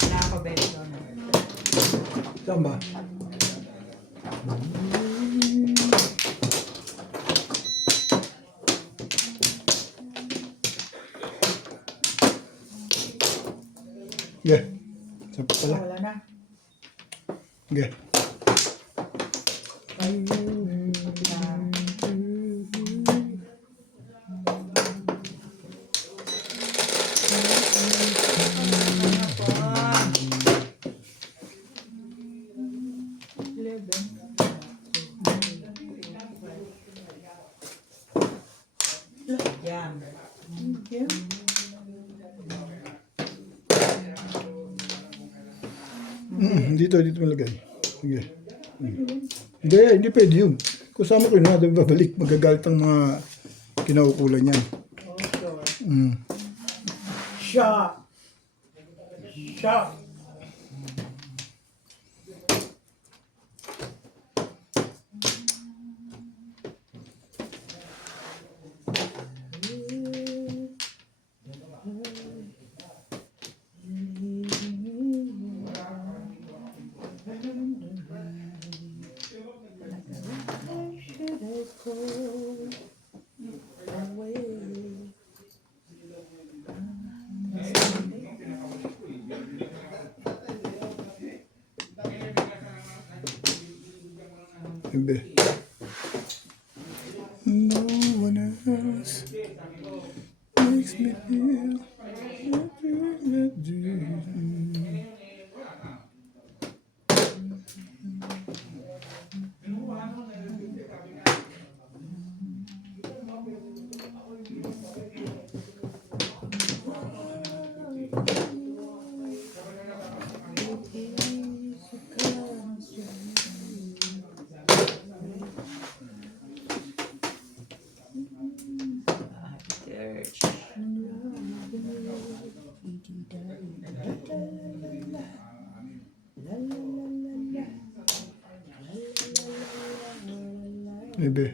Wala ako bet doon. Saan ba? Yeah. Saan pa pala? Wala na. Yeah. Jam. Dito malagay. Sige. Hindi pwede yun. Kusama ko yun ha, babalik, magagalit ang mga kinaukulan yan. Shot! Shot! makes me feel like Jesus. Maybe.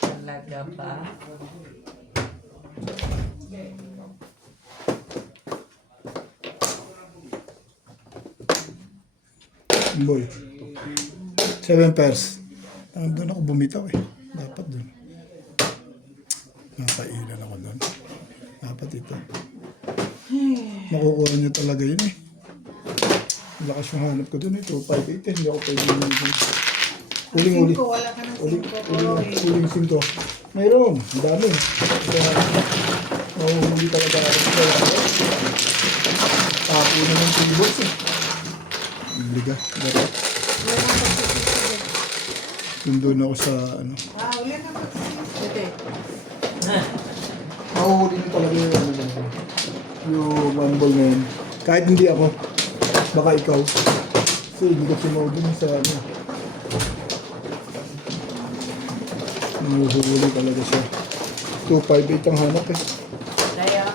Talaga ba? Boy. 7 pairs. Doon ako bumitaw eh. Dapat doon. Napailan ako doon. Dapat ito. Makukuha niya talaga yun eh. Lakas yung hanap ko doon eh. 258 eh. Hindi ako pwede yun. Uling-uli. Cinco, wala ka ng 5. Uling 5. Mayroon. Ang dami. Kaya mahuhuli talaga ako. Tapo na ng tables eh. Liga. Dapat. Doon ako sa ano. Uli na ba? Dito. Mahuhuli niyo talaga yung ano ba? Yung one ball na yun. Kahit hindi ako. Baka ikaw. Kasi hindi ko sinodin sa ano. Mahuhuli talaga siya. 258 ang hanap eh. Kaya,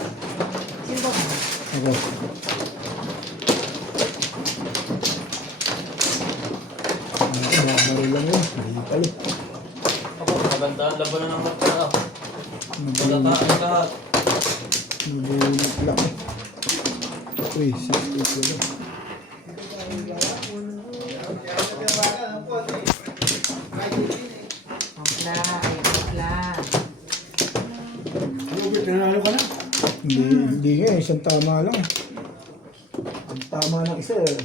sino ba? Ako. Baro lang yun. Hindi pala. Ako, maganda ang labanan ng mata. Nabunot lang eh. 368 wala. Nanalo ka na. Hindi nga eh. Isang tama lang eh. Ang tama ng isa eh.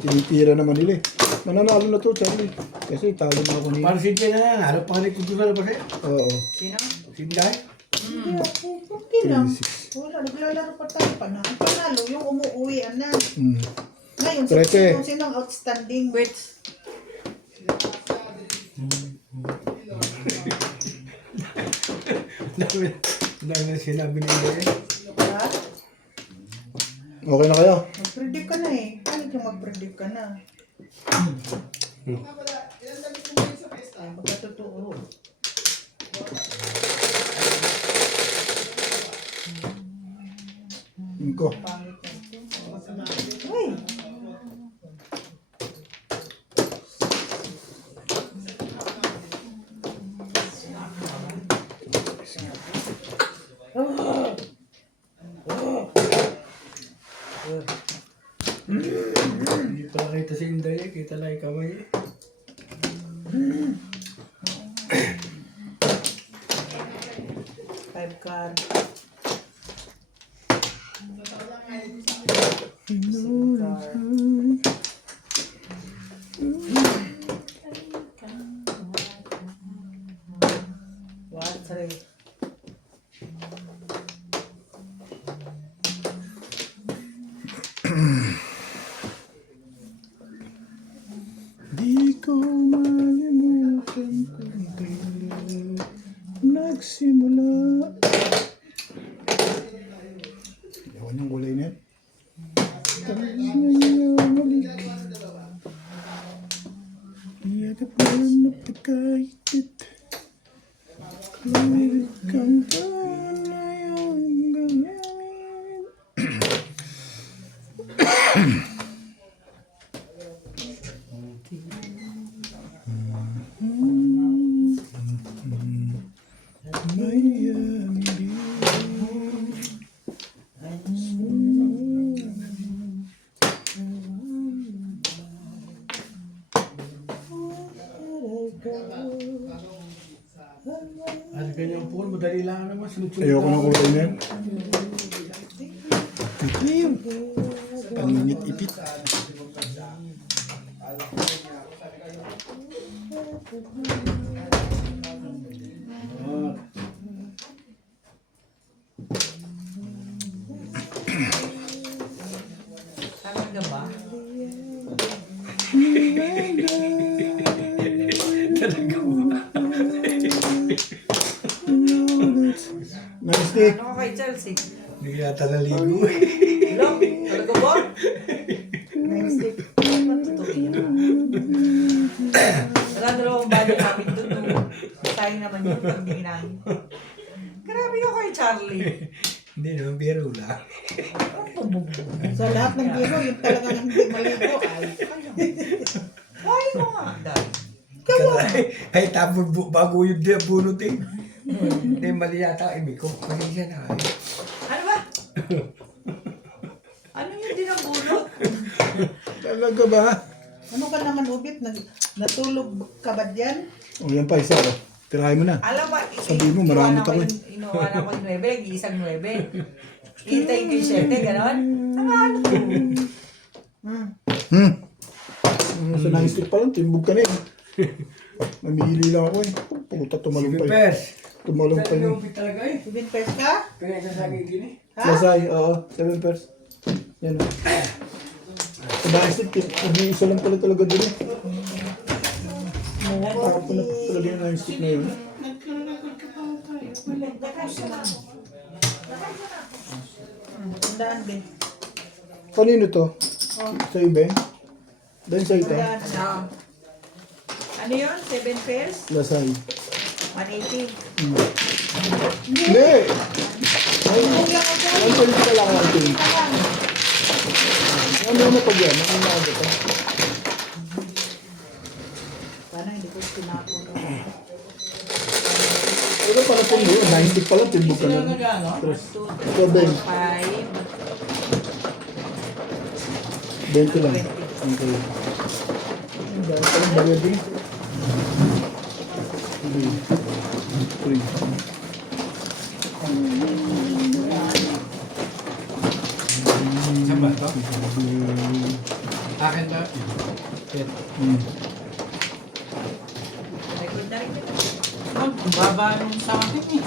Tinitira naman nila eh. Mananalo na to, Charlie. Kasi talo na ako ni... Para si Tia na nanalo pa rin kung na ba siya? Oo. Sino? Si Day? Okay lang. 36. Wala, naglalaro pa tayo pa na. Ang panalo, yung umuuwian na. Mm. Ngayon, 13. sinong outstanding? Wait. Dahil na sinabi ni Day. Ha? Okay na kayo? Mag-predict ka na eh. Ano yung mag-predict ka na? Pagkatotoo. Inko. Uy! Hindi pala kita si Inday, kita lang ikaw eh. Five card. One, three. Di ko malimutan kung kailan nagsimula. Yawan yung gulay na yan. Tanong niya malik. Iyagap na na pagkaitit. Lumit kang panayang gangyamin. Miami Beach. Ganyang pool, madali lang naman. Sunod-sunod Ayoko na lang. kulay na yan. Ito yun. Paningit-ipit. Talaga ba? Nag-stick. Ano ka kay Chelsea? Hindi yata naligo. Hello? Talaga ba? Nag-stick. Ano totoo yun? Wala dalawang body namin doon. No? Sayang naman yun. Pagdingin namin. Grabe ka kay Charlie. Hindi naman, biro lang. Sa lahat ng biro, yung talagang hindi maligo, ay, Why mo nga, Dad? Ay, tapos bago yung bunot eh. Hindi, mali yata ang ibig ko. Mali siya na. Ano ba? Ano yung dinabulot? Talaga ba? ano ka naman, Ubit? Natulog ka ba dyan? O yan pa, isa. Oh. Tirahin mo na. Alam ba, Sabi mo, marami ako eh. Inuwanan ko yung 9, nag-iisang 9. Hintayin ko yung 7, gano'n? Sama ano to? Sa nang-stick pa lang, timbog ka na eh. Namili lang ako eh. Puta, tumalong pa eh. Pers. Tumalong pa yun. talaga eh. Ibin pes ka? Kaya sa akin gini. Lasay, oo. 7 pairs. Yan o. Sa nang-stick, isa lang pala talaga dun eh. Parang pa na talaga yung nang-stick na yun. Tandaan din. Kanino to? Sa iba eh? Dahil sa ito? Ano? Ano yun? 7 pairs? Lasay. 180. Hindi! Ay, ang palit ka lang ang tingin. Ano na pag yan? Ano na agad ah? Sana hindi ko tinapon. Ano para po mo? 90 pala, timbog ka na. Tres. Ito, Ben. 20 lang. Okay. Ang dami palang bayad din. 3. Saan ba ito? Akin ba? Record na rin kita. Ang baba nung sa akin eh.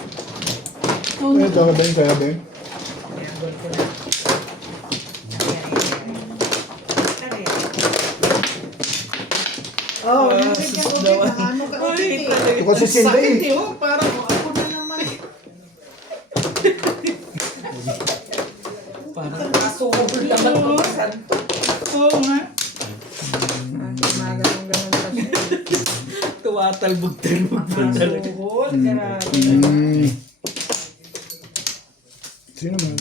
Ito, Ben, kaya Ben. Record ko na. Oh, yung bigyan Ubit, ano ka Ubit eh. Ito kasi sinday Sakit eh. eh, oh. Parang ako na naman. Parang Masukol naman ko sa santo. Oo nga. tumatalbog-talbog pa talaga. Masukol, grabe. Sino man?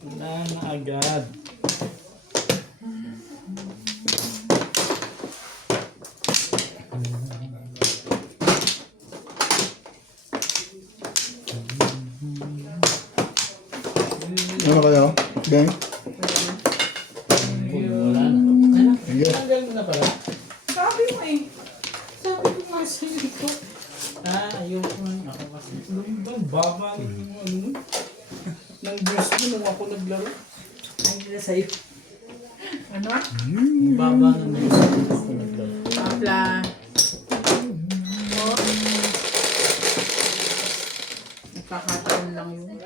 Wala na agad. Ano kayo? Ben? Wala na. Sige. Tanggal mo na pala. Sabi mo eh. Sabi ko nga sa ito. Ayoko nga. Ako kasi. Ang baba ng ano mo. Ng dress mo nung ako naglaro. Ang nila sa'yo. Ano? Ang baba ng dress mo ako naglaro. Apla. Nagkakataon lang yun.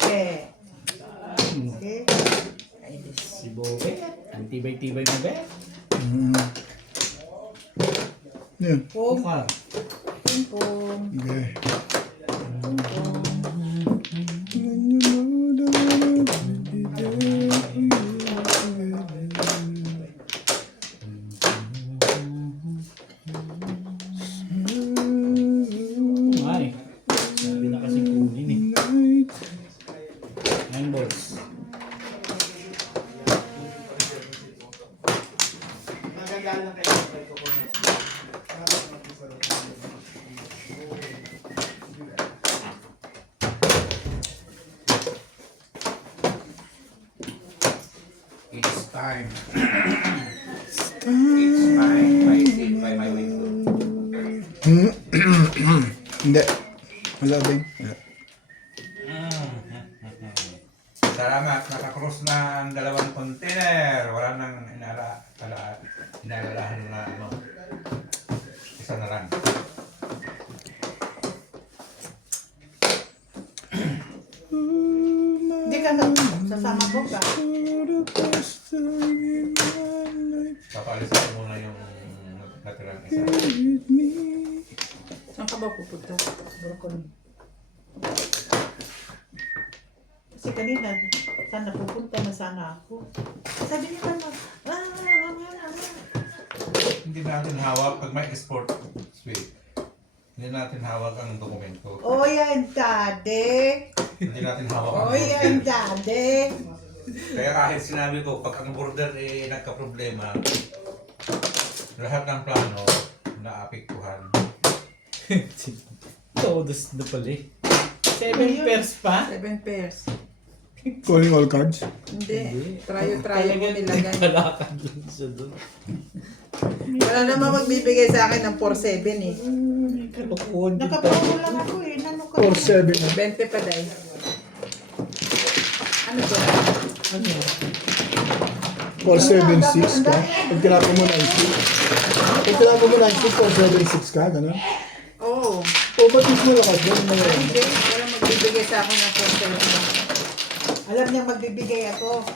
Okay. Okay. Si Bobe. Ang tibay-tibay mo be. Yan. Bukar. Okay. Ay. Sabi na kasi kunin eh. Nine balls. time. It's by my window. Hindi. Wala ba yun? Wala. Salamat, nakakross na ang dalawang container. Wala nang inaalalahan na ano. Isa na lang. Hindi ka sasama po ka. Papaalisin ko muna yung natirang isa. Saan ka ba pupunta? Broccoli. Kasi kanina, sana pupunta na sana ako. Sabi niya naman, Hindi natin hawak pag may export suite. Hindi natin hawak ang dokumento. oh yan, daddy. Hindi natin hawak ang Oh yan, daddy. Kaya kahit sinabi ko, pag ang border nagka-problema, lahat ng plano naapektuhan. Todos na pala eh. 7 pairs pa? 7 pairs. Calling all cards? Hindi. Trayo-trayo mo nilagay. Nagkalakad lang siya doon. Wala naman magbibigay sa akin ng 4-7 eh. Kalukuhan din Nakapago lang ako eh. Nano ka? 4-7. 20 pa dahil. Ano to? Ano yan? 4-7-6 ka? Pag tinapon mo 9-6. Pag tinapon mo 9-6, 4-7-6 ka? Gano'n? Oo. O, ba't mas malakas? Gano'n na yun. Hindi. Wala magbibigay sa akin ng 4-7. Alam niya magbibigay ako.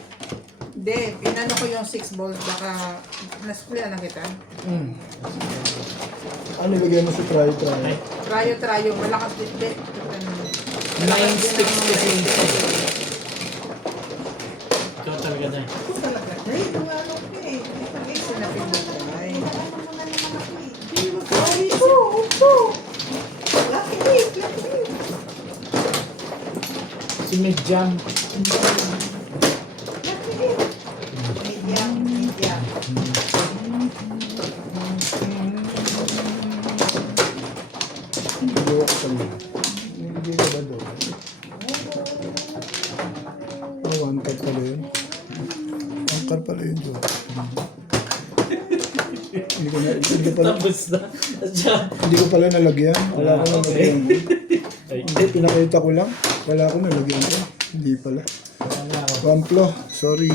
Hindi. Pinano ko yung 6 balls. Baka nasuklian na kita. Ano ilagay mo sa try-try? Trayo-trayo. Malakas din. 9 sticks kasi yung ikaw talaga na eh. Ako talaga. Dahil yung ano ko eh. Sinapin mo ko. Ay. Hindi mo ka. Upo. Lucky week. Si Medjam. Media. Luwak ka lang. Hindi ka ba doon? Oh, 1 card pala yun. 1 card pala yun, Joe. Hindi ko pala, Tapos na. At siya. hindi ko pala nalagyan. Wala ko okay. nalagyan. Hindi, pinakita ko lang. Wala ko nalagyan ko. Hindi pala. Wala ako. Pamplo, sorry.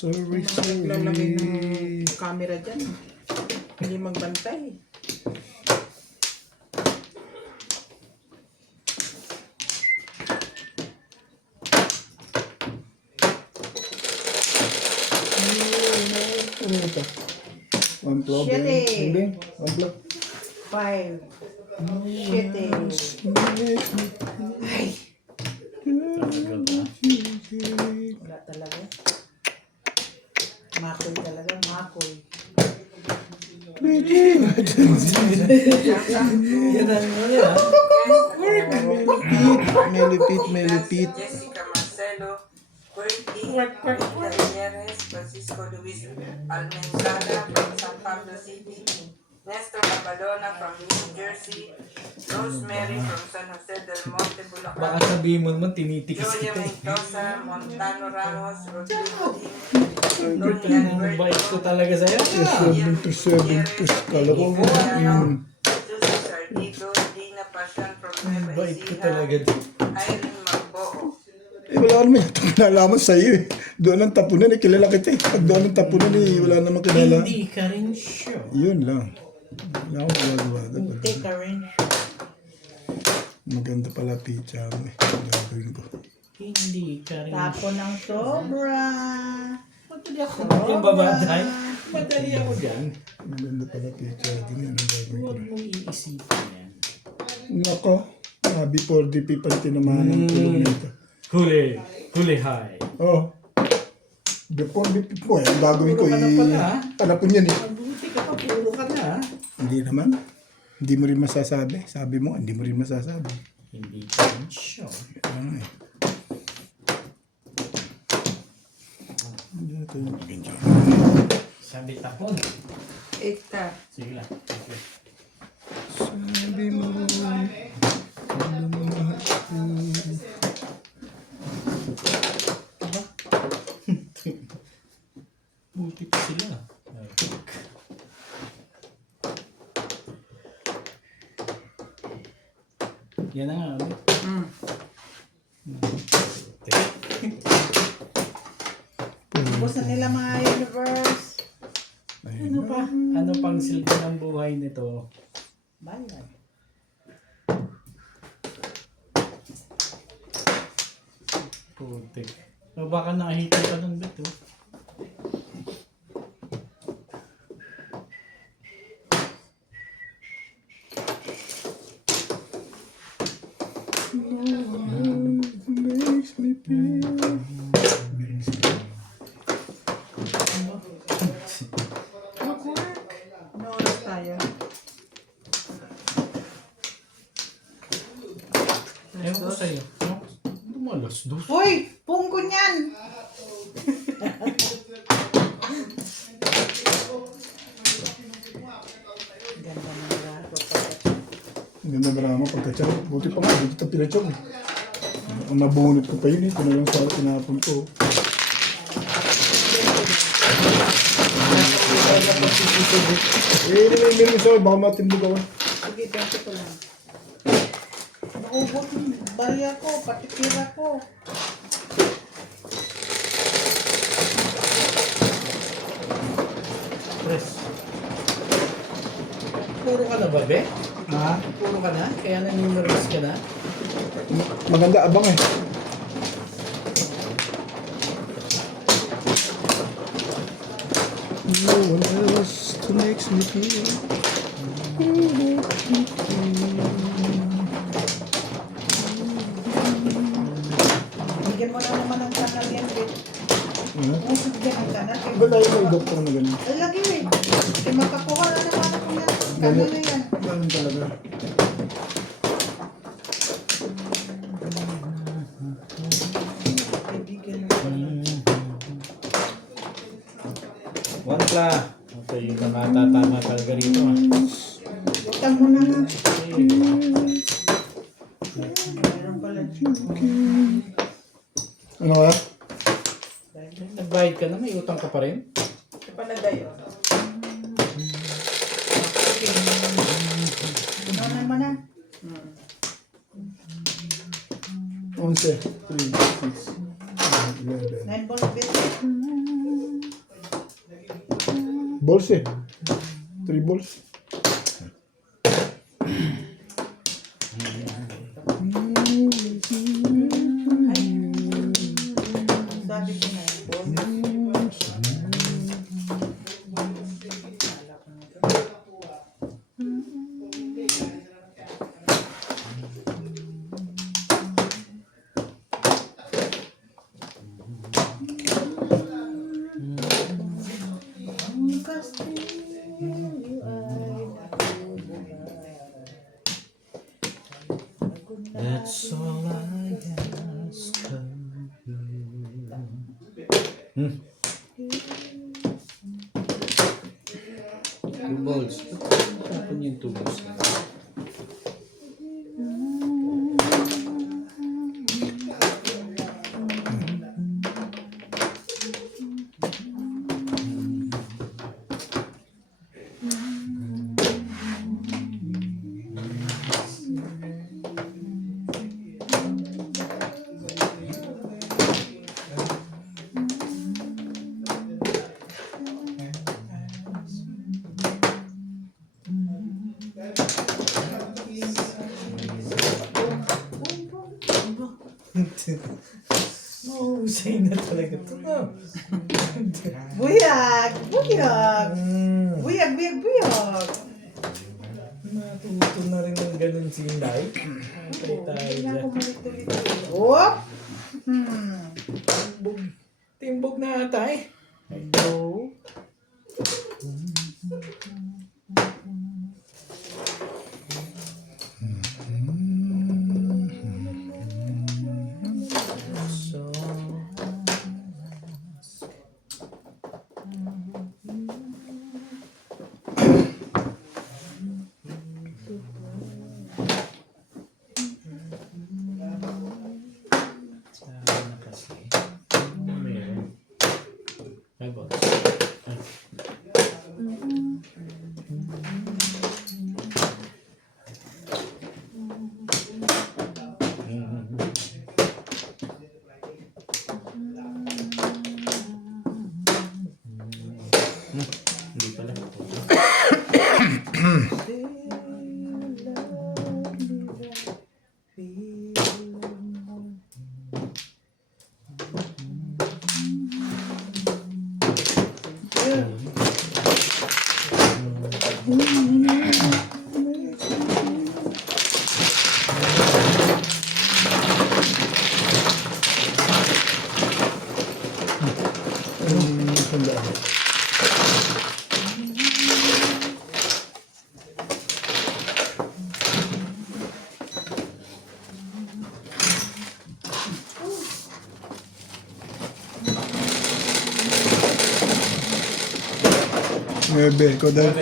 Sorry, Naglalagay ng sorry. camera dyan. Hindi magbantay. Ano ito? Pamplo, Shit Ben. eh. Hindi, Pamplo. 5. Shit eh. Wala talaga. Makoy talaga. Makoy. Yan ang ano yan. May lipit. Jessica Marcelo, Quirky, Gutierrez, Francisco Luis Almenzada from San Pablo City, Nestor Abadona from New Jersey, Rosemary from San Jose del Monte, Baka Bulacan, sabihin mo naman tinitikas Julia kita eh. Mendoza, Montano Ramos, Rodrigo Dim, Ang bait ko talaga sa'yo. 7 kala ko. Susie Sardigo, Dina Passion from Ang Nueva bait ko Ecija, talaga din. Irene Magboo. Eh, wala naman yata kinalaman sa'yo eh. Doon ang tapunan eh, kilala kita eh. Pag doon ang tapunan eh, wala naman kilala. Hindi ka rin sure. Yun lang. Wala akong magagawa. Hindi ka rin. Maganda pala pizza mo eh. Gagawin ko. Hindi ka rin Tapo ng sobra. Madali ako. Yung babaday. Madali ako dyan. Maganda pala pizza din yan. Ang gagawin ko. Huwag mong iisipin yan. Nako. Before the people tinamaan ng tulong na ito. Huli. Huli high. Oh. Before the people. Ang gagawin ko Puro ka na pala, eh. ha? Panapon yan eh. Mabuti ka pa. Puro ka na. Hindi naman. Hindi mo rin masasabi. Sabi mo, hindi mo rin masasabi. Hindi ka rin sure. Ano eh. Hindi na tayo mag-enjoy. Sabi tapon. 8 ka. Sige lang. Okay. Sabi mo, Ubus na nila mga universe. Ano pa? Ano pang silbi ng buhay nito? Bayan. Putik. O baka nakahita ka nun, Beto. Makes me feel. Ano oras tayo? Ewan ko sa'yo. No? Dumalas dos. Uy! Pungko niyan! Ganda ng lahat. Ang ganda drama pagka-chow. Buti pa nga, dito tayo pinachow. Ang nabunot ko pa yun eh. Ito na lang sa tinapon ko. Meron sa baka matindog ako. Sige, 20 ko lang. Naubos yung barya ko, pati tira ko. Tres. Puro ka na ba, Be? Ha? Puro ka na? Kaya nanimerize ka na? Maganda abang eh. No one else to makes me feel. Bigyan mo na naman ng channel yan, babe. Ano? Usog din ang channel. Ba tayo may doktor na ganun? Ay, lagi eh. Di makakuha na naman ako yan. Channel na yan. Ganun talaga. Kaibigan. One pla. Okay, yung natatama talaga rito. Butang mo na nga. Meron pala. Ano kaya? Nagbayad ka na, may utang ka pa rin? Ito pala dayo. Ano naman na? 11, 3, 6, 11. 9 balls biscuit. Balls eh. 3 balls. Sabi ko na yung balls. That's all I ask of you. Two balls. Tapon yung two balls. Mahusay na talaga ito. Buyag! Buyag! Buyag, buyag, buyag! Natuto na rin ng ganun si Inday. Patay tayo Hindi na dyan. ako malit-ulit. Oh! Timbog na ata eh. Hello. So, sana kasi. Ano meron? Tandaan. Nuebe, ikaw dahil.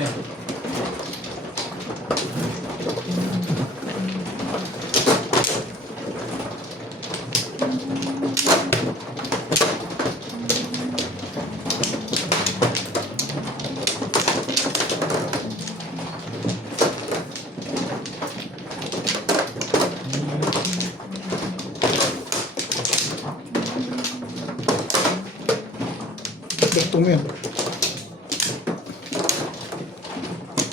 Ito mo yan.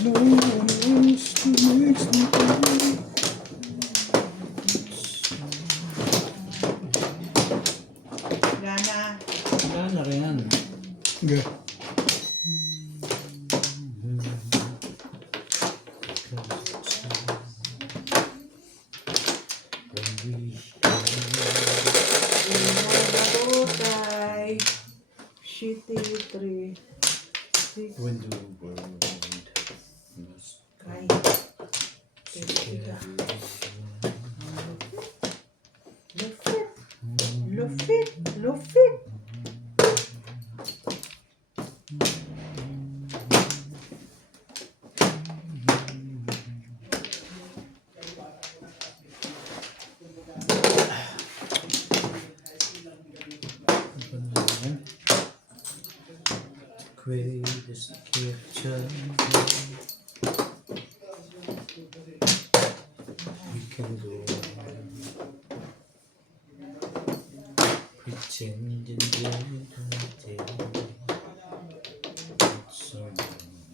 No one else to makes me happy. Gana. Wala na rin. Okay. Nagabotay. Shitty 3. 6. When the world Kay. Lufit. Lufit. Lufit. greatest picture we can go pretending so change.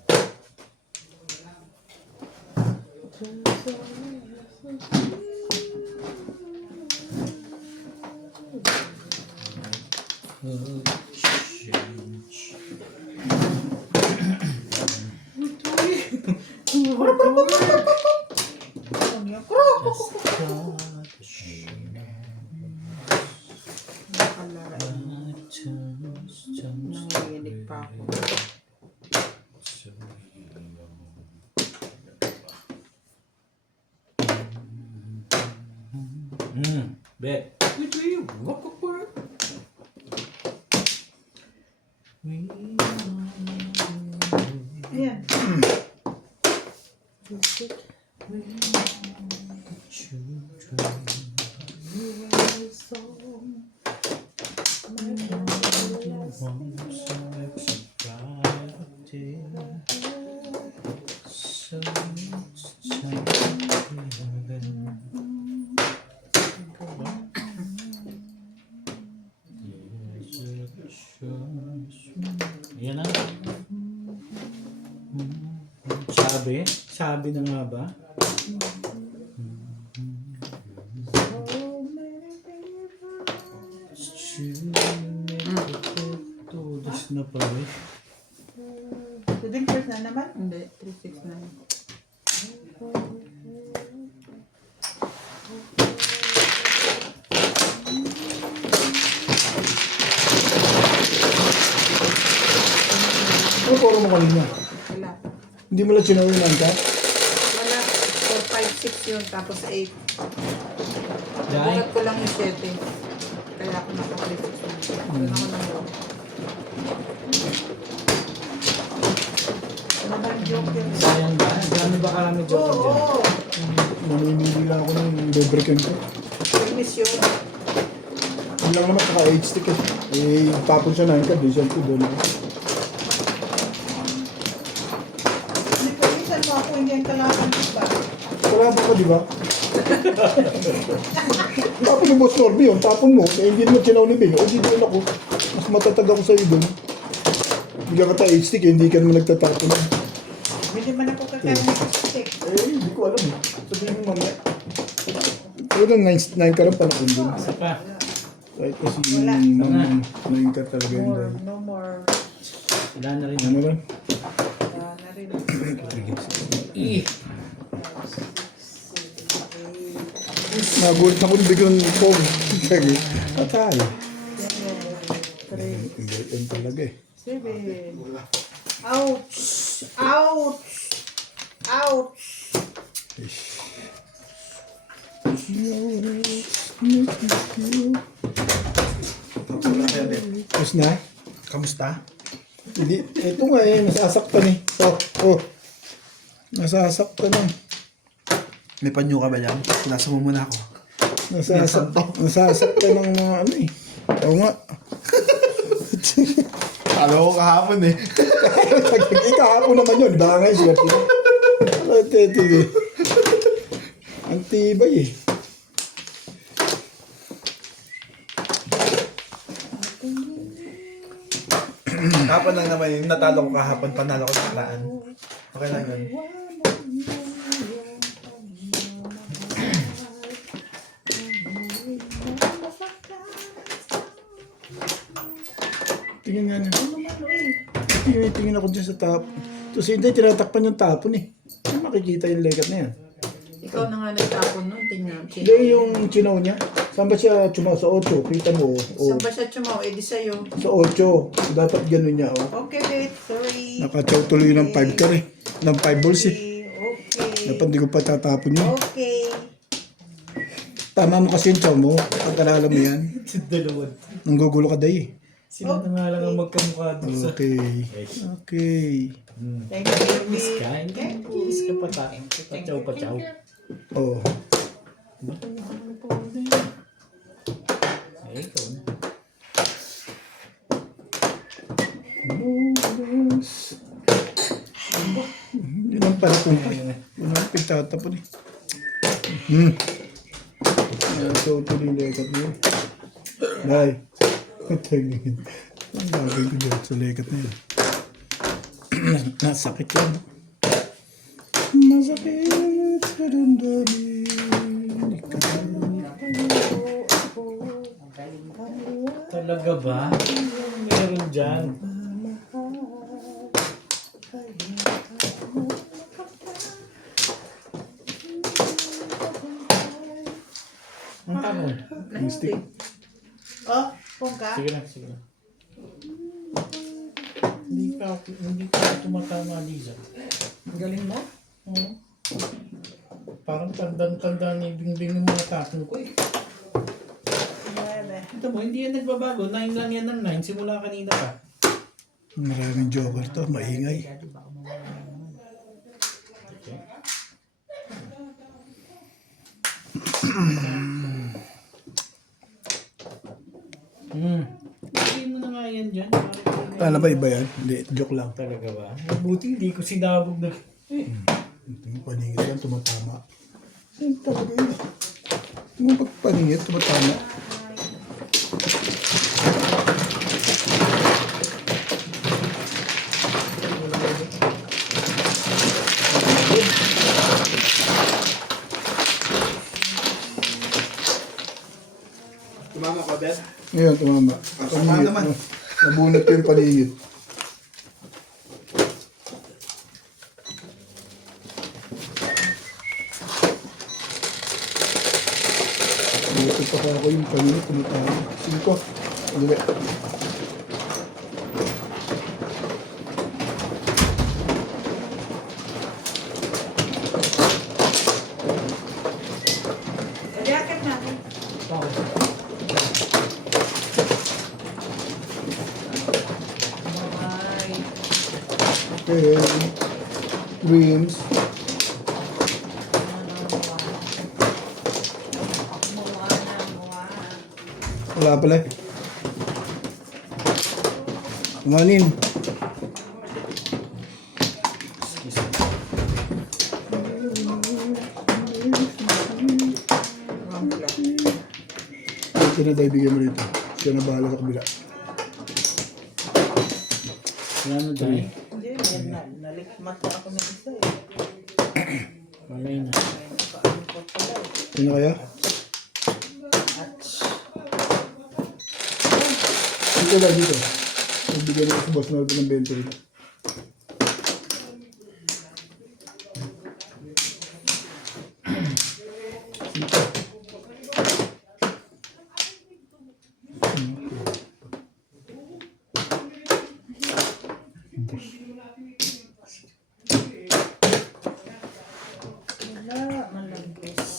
Just got the shame. My chance, Nanginginig pa ako. Bet. Which way you walk apart? Ayan. Yan na. Sabi na nga ba? Todas na pala eh. Tuding first na naman. Hindi, 369. Ano puro mo kanina? Wala. Hindi mo lang sinawinan ka? Wala. 4, 5, 6 yun, tapos 8. Dahil Bulat ko lang yung 7. Kaya ako naka-369. Doon ako nang Naman joker. sayang ba? Gano'n ba karami joke Oo, dyan? oo. Mamimili lang ako ng lubricant ko. Finish yun. Yun lang naman, saka 8 stick eh. Eh, tapon siya 9 ka, diesel ko doon. Nagpalitan mo ako, hindi ang kalaban ko ba? Wala ba ko, di ba? Tapon ni Boss Norby yun, tapon mo. Eh, hindi naman sinaw ni Bing. O, di doon ako. Mas matatag ako sa'yo doon. Bigyan ka tayo 8 stick, eh, hindi ka naman nagtatapon. Hindi man ako kakaroon ng stick. Eh, hindi ko alam eh. Sabihin mo mamaya. Talagang 9 ka lang panakon doon. Isa pa. Kahit kasi Wala. na-inter talaga yun dahil. No more. Wala na rin. Ano ba? Wala na rin. Nagulat ako ng biglang phone. Sige. Patay. Yan talaga eh. 7. Ouch! Ouch! Ouch! Tapos na? Kamusta? Hindi, ito nga eh, nasasaktan eh. Oh. Nasasaktan eh. May panyo ka ba yan? Pinasa mo muna ako. Nasasaktan ng mga ano eh. Oo nga. Alam ko kahapon eh. Kahapon naman yun, bangay siya. Tete. Ang tibay eh. Kahapon lang naman yung natalo ko kahapon, panalo ko sa karaan. Okay lang yun. Tingin nga na. Tingin ako dyan sa top. Tapos hindi, tinatakpan yung tapon eh. Hindi makikita yung legat na yan. Ikaw na nga nagtapon nun, tingnan. Hindi yung chinaw niya. Saan ba siya chumaw? Sa 8. Kita mo. Oh. Saan ba siya chumaw? Eh di sa'yo. Sa 8. Dapat ganun niya. Oh. Okay, wait. 3. Nakachaw tuloy ng 5 ka eh. Ng 5 balls eh. Okay. Dapat hindi ko pa tatapon yun. Okay. Tama mo kasi yung chow mo. Pag-alala mo yan. Dalawa. Nanggugulo ka dahi eh. Sila na nga lang ang magkamukha doon sa... Okay. Okay. Thank you, Miss baby. ka? Hindi mo miss ka pa tayo. Pachaw. Oh. Ay, ikaw na. Yun ang pala kung yun ang pagtatapon eh. So, tuloy yung lekat mo. Day. Tingin. Ang bagay ko dyan sa lekat na yun. Nasakit yan. Masakit sa damdamin. Talaga ba? Meron dyan. Ang tanong. Mystic. Oh, pungka. Sige lang. Hindi ka tumatama, Liza. Ang galing mo. Oo. Parang tandaan-tandaan ni Bingbing ng mga tatong ko eh. Ito mo, hindi yan nagbabago. 9 lang yan ng 9. Simula kanina pa. Maraming joker to. Maingay. Hindi mo na nga yan dyan. Kala ba iba yan? Hindi. Joke lang. Talaga ba? Mabuti hindi ko sinabog na. Yung paningit yan, tumatama. Yan talaga yun. Yung pagpaningit, tumatama. Tumama ka, Ben? Ngayon, tumama. Tama naman. Nabunot ko yung paningit. Dito pa ako yung paningit, tumatama. 5. Ulit. Jacket natin. Okay. Dreams. Wala pala eh. Kumanin. Ito na tayo bigyan mo rito. Siya na bahala sa kabila. Wala na dahil. Hindi, nalikmat na ako ng isa eh. Malay na. Ano kaya? Dito lang, dito. Bigyan mo si Boss Melvin ng 20 rin. Wala, malagos.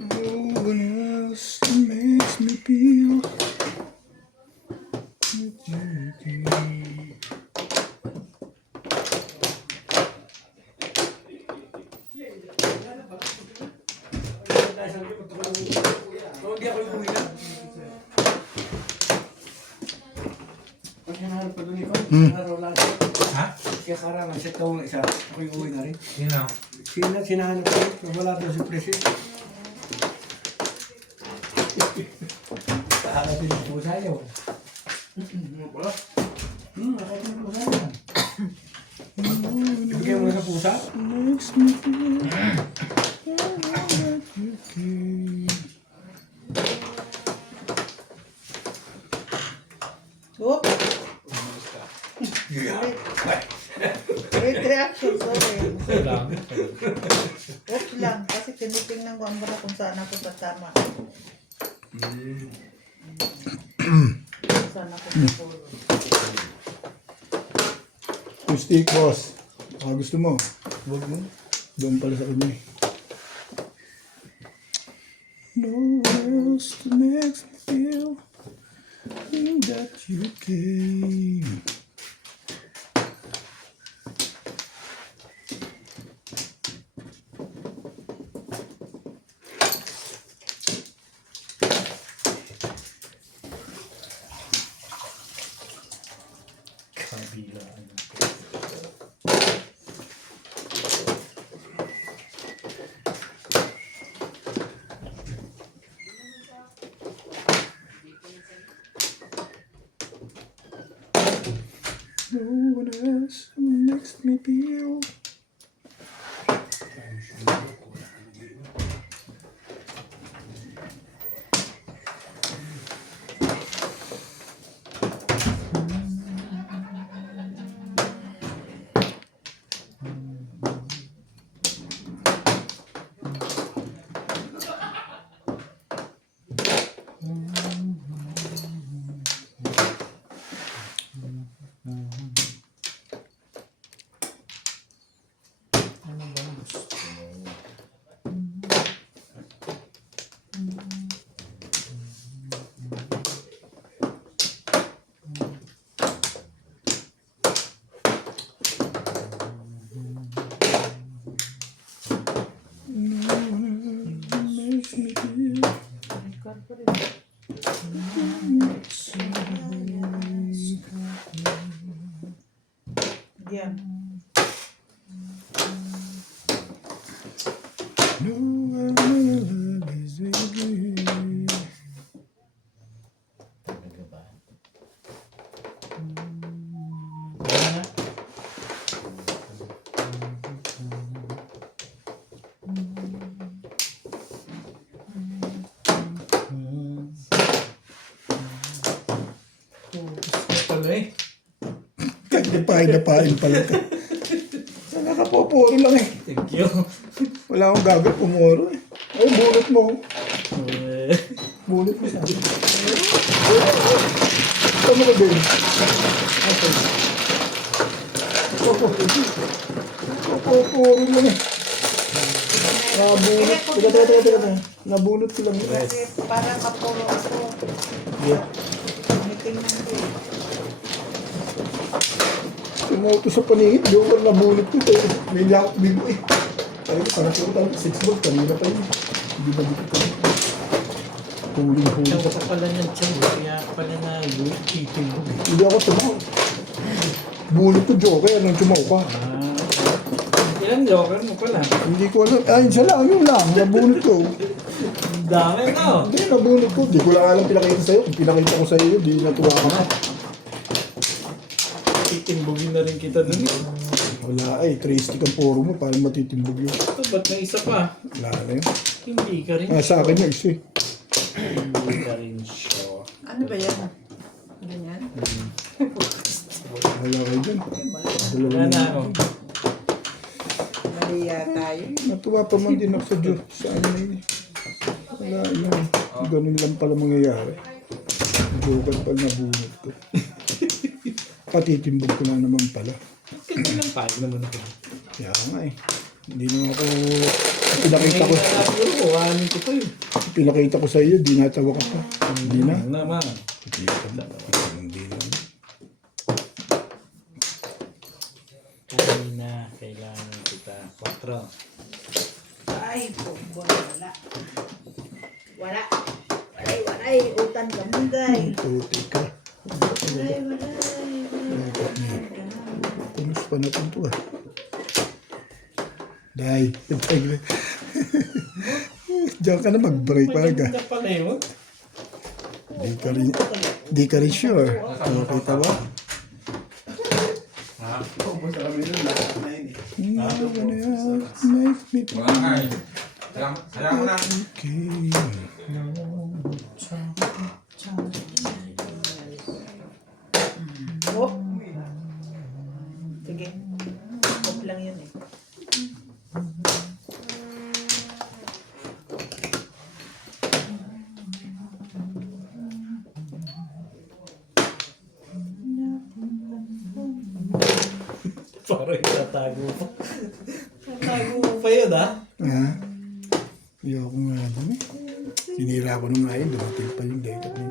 No one else makes me feel that you can. So, hindi ako yung uwi na. Pag hinahanap pa doon ikaw, araw lang. Ha? Kaya karangan siya taong na isa, ako yung uwi na rin. Sino? Sinahanap ko, wala daw si President. Nakakasin yung pusa niyo. Wala. Nakakasin yung pusa niya. Ibigay mo na sa pusa? Makes me feel that you can. Oop. Great reaction, sorry. Oops lang, kasi tinitingnan ko ang bara kung saan ako tatama. Saan ako tatama. Yung steak, boss. Baka gusto mo. Huwag mo. Doon pala sa kanya. No one else makes me feel that you can. No one else makes me feel. Makes me feel. Yan. No one love is really. Talaga ba? Tuloy. Dapain pala ito. Sa nakapoporo lang eh. Thank you. Wala akong gagawin, pumoro eh. Ay, bunot mo. Bunot mo sa akin. Ito mo ka din. Okay. Pupuro lang eh. Nabunot. Teka. Nabunot ko lang yun. Kasi parang kapuro ako. Yeah. Tinitingnan ko eh. Tumuto sa paningit, di ko nabunot ko. May yakot bigo eh. Parang ko talaga 6 volts. Kanina pa yun. Hindi ba dito pa. Huling-huling Tiyan ka ka pala ng tiyan. Kaya pala na chicken mo. Hindi ako tumaw. Bunot ko, Joker, nang tumaw ka. Ah, Ilan joker mo pala? Hindi ko alam. Ay, isa lang. Yun lang. Nabunot ko. Ang dami no. Hindi, nabunot ko. Di ko lang alam pinakita sa'yo. Kung pinakita ko sa'yo, di natuwa ka na. Titimbugin na rin kita dun. Wala eh. 3 stick ang poro mo. Parang matitimbog yun. Ito, ba't may isa pa? Wala na yun. Hindi ka rin. Sa akin yung isa eh. Hindi ka rin sure. Ano ba yan? Ganyan? Wala kayo dyan. Wala na ako. Mali yata yun. Natuwa pa man din ako sa Diyos. Sa ano na yun. Wala yun. Ganun lang pala mangyayari. Joker pala nabunot ko. Patitimbog ko na naman pala. Ganda lang tayo naman ako. Kaya nga eh. Hindi na ako... Pinakita ko... Kuhanin ko to yun. Pinakita ko sa iyo, di natawa ka pa. Hindi na. Naman. Hindi na. Kanina, kailangan kita. 4. Ay, wala. Wala. Walay, utan ka munday. Tuti ka. Walay. Kumus pa natin to ah. Day. Diyan ka na mag-break pa ka. Maganda pala yun. Di ka rin sure. Kita ba? Ha? Ano yan? Make me Wala nga eh. Kaya mo na. okay. Oh. Sige. Off lang yun eh. Parang itatago pa. Tatago mo pa yun, ha? Ha? Ayoko nga dun eh. Sinira ko nung ngayon. Dumating pa yung date niya.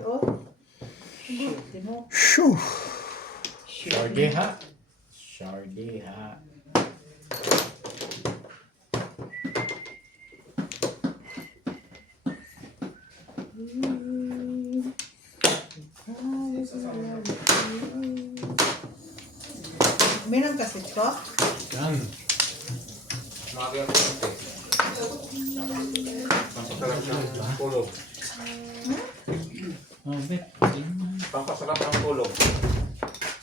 Oh. Shit mo. Shoo! Shardy ha. Shardy ha. Minang kasi to. Yan. Mga ko konti. Pampasarap ng kulog. Oh, bet. Pampasarap ng kulog.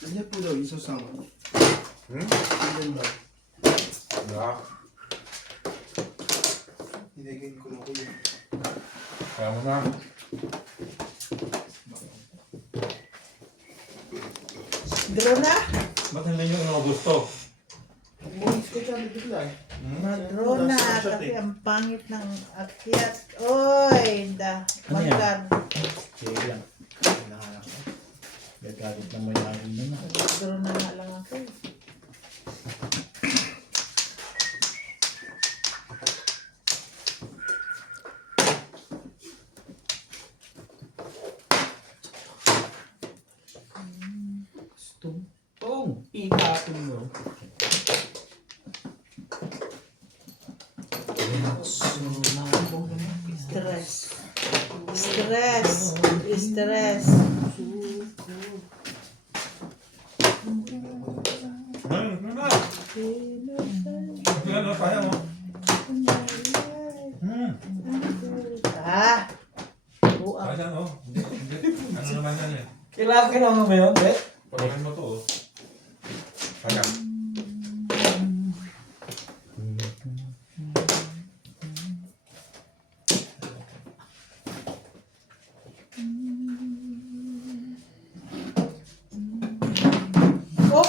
Hindi po daw, isa sama. Diba? Hinigin ko na ko yun. Kaya mo na. Drona? Ba't hindi nyo inugusto? Buwis ko siya bigla eh. Madrona, kasi ang pangit ng akyat. Oy, Ano yan? magkar. Sige lang. Hinahanap ko. Gagalit ng mayari na na. Madrona nga lang ako. Tumpong. Ikapin mo. Stress. Stress. Stress. Ayun, ano na? Yan, ano, kaya mo. Ah. Buang. Kaya oh. Ano naman yan eh. Kailangan mo yun, bet? Pagkakan mo to oh. Kaya. Oh.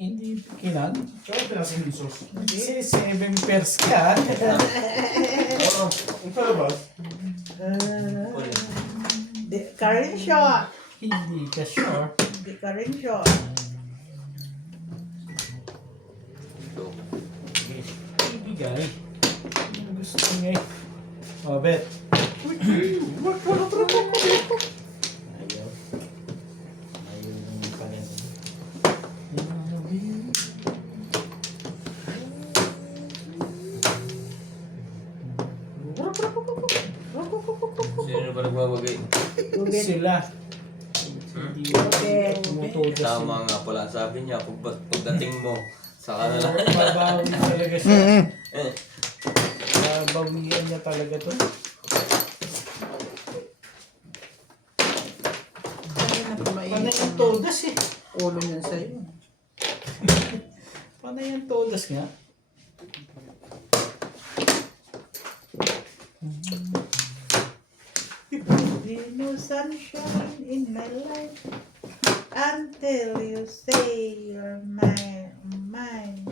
Hindi kinan. Kaya pinasin yung sauce. Kasi 7 pairs ka. Oo. Ang palabas. Di ka rin siya. Hindi ka sure. Di ka rin siya. Ibigay. Ang gusto niya eh. Oh, bet. Ayaw. Ayaw naman pala. nagmamagay. Sila. Hindi tumutugas sila. Tama nga pala, sabi niya, pagdating mo, saka na lang. Babawi talaga siya. Babawian niya talaga to. Panay ang todas eh. Ulo niyan sa'yo. Panay ang todas nga. There's no sunshine in my life until you say you're mine.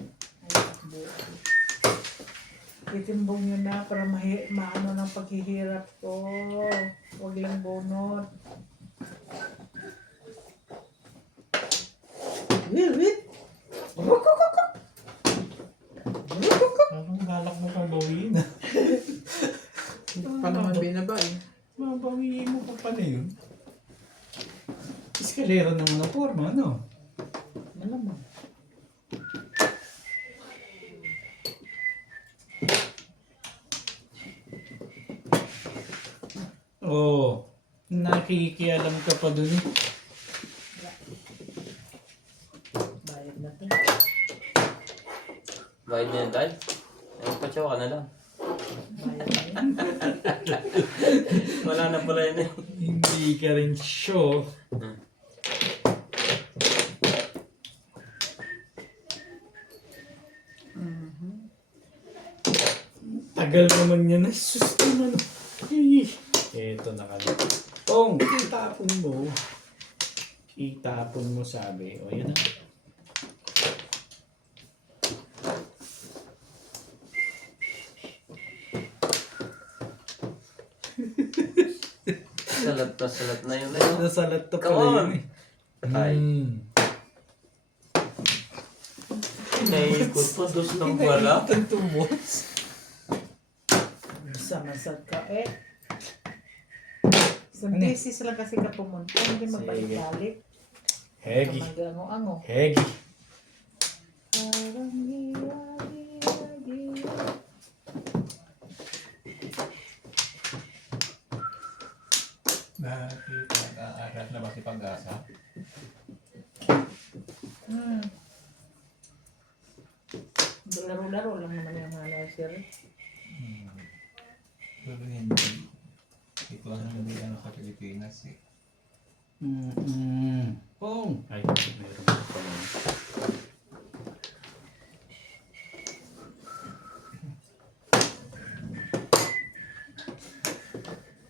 Itimbong nyo na para maano ng paghihirap ko. Huwag lang bunot. Wait. Parang balak mo pang bawiin. Pa naman binaba eh. Mabawiin mo pa pala yun. Eskalera naman na forma, no? Malamang. Oo. Nakikialam ka pa dun eh. Bayad na to. Bayad na yan, tay. Ay, patsaw ka na lang. Bayad na yan. Wala na pala yun eh. Hindi ka rin sure. Tagal naman yan. Sus naman. Eto na ka na. Tong, itapon mo. Itapon mo sabi. O yun na. Salat na yun. Nasalat to Come pala on. yun eh. Patay. Naikot pa dos ng wala. Ang tumos. Masad ka eh. Isang beses lang kasi ka pumunta. Hindi magbalik-balik. Hegi. Mag-ano-ano. Hegi. Parang hiwa-hiwa-hiwa. Bakit nag-aaral na ba si Pag-asa? Laro-laro lang naman yung mga nursery. Pero hindi. Ito ang hindi sa Pilipinas eh. Pong. Ay, meron pa pala.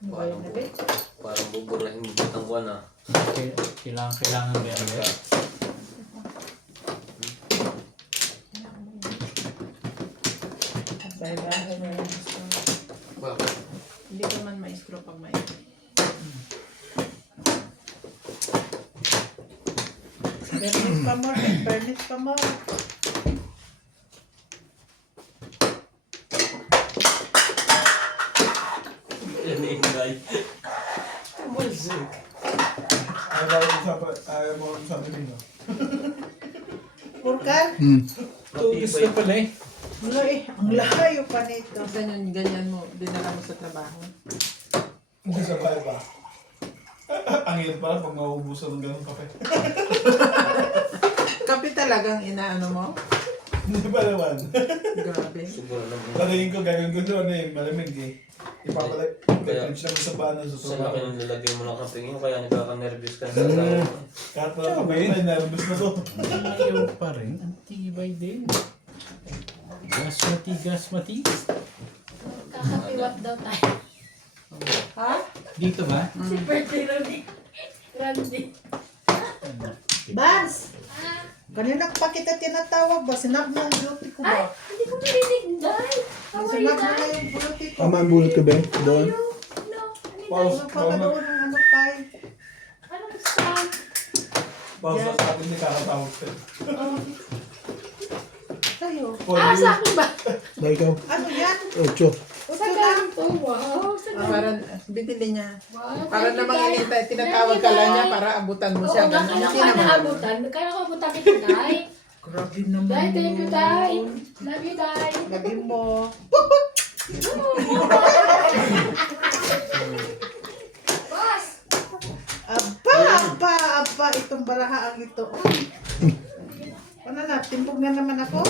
Bayad na ba? Parang buburahin mo bitang buwan ah. Kailangan ba yan? Bayad na ba? Bakit? Hindi ko man maestro pag may. Permit pa mo. Permit pa mo. Yan eh, ingay. Ayaw mo sabi nyo. Purkan? Tugas na pala eh. Ang layo pa nito. Ganyan, ganyan mo, dinala mo sa trabaho. Hindi sa kaya ba? Ang hirap pala pag nauubusan ng ganong kape. Kape talagang inaano mo? Hindi ba naman? Grabe. Siguro naman. Palagin ko gagawin ko doon eh, malamig eh. Ipapalagay, i-punch lang sa paano sa Sa laki trabaho. ng lalagyan mo ng kaping yun, kaya nakaka-nervous ka. Kahit wala pa kayo, nervous na to. Ayaw pa rin. Ang tibay din. Gasmati. Kakapiwat daw tayo. Ha? Dito ba? Si birthday Randy. Bans! Kanina pa kita tinatawag ba? Sinab mo ang beauty ko Ay, ba? hindi ko narinig, Day. How are you, Sinab mo na Day? yung beauty ko. Tama ang bulot ko ba? Doon? No, Pause. Ano pa ka doon ng ano tayo? ano gusto? Pause sa atin, hindi kakatawag ka. Sa'yo. Sa akin ba? Dahil ikaw, Ano yan? 8. Uto Sa na. ganito, wow. Sa ganito. Para, binili niya. Wow, Para thank you, namang Day. inintay, tinatawag Thank you, ka lang niya Day. para abutan mo Oo siya. nga, Ganun. kaya Hindi ka naman. naabutan. Kaya ka abutan kita, Day. Grabe naman. Day, thank you, Day. Love you, Day. Gabi mo. kawawa itong baraha ang ito. Ano na, timpog na naman ako.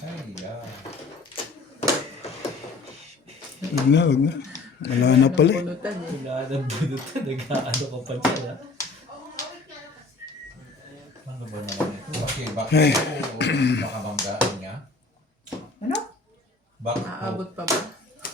Ay, yeah. Huwag na, huwag na. Wala na pala eh. Punutan eh. Wala nang bunutan. Nag-ano ka pa dyan. Ano ba naman ito? Kasi baka banggaan niya. Ano? Bako. Aabot pa ba?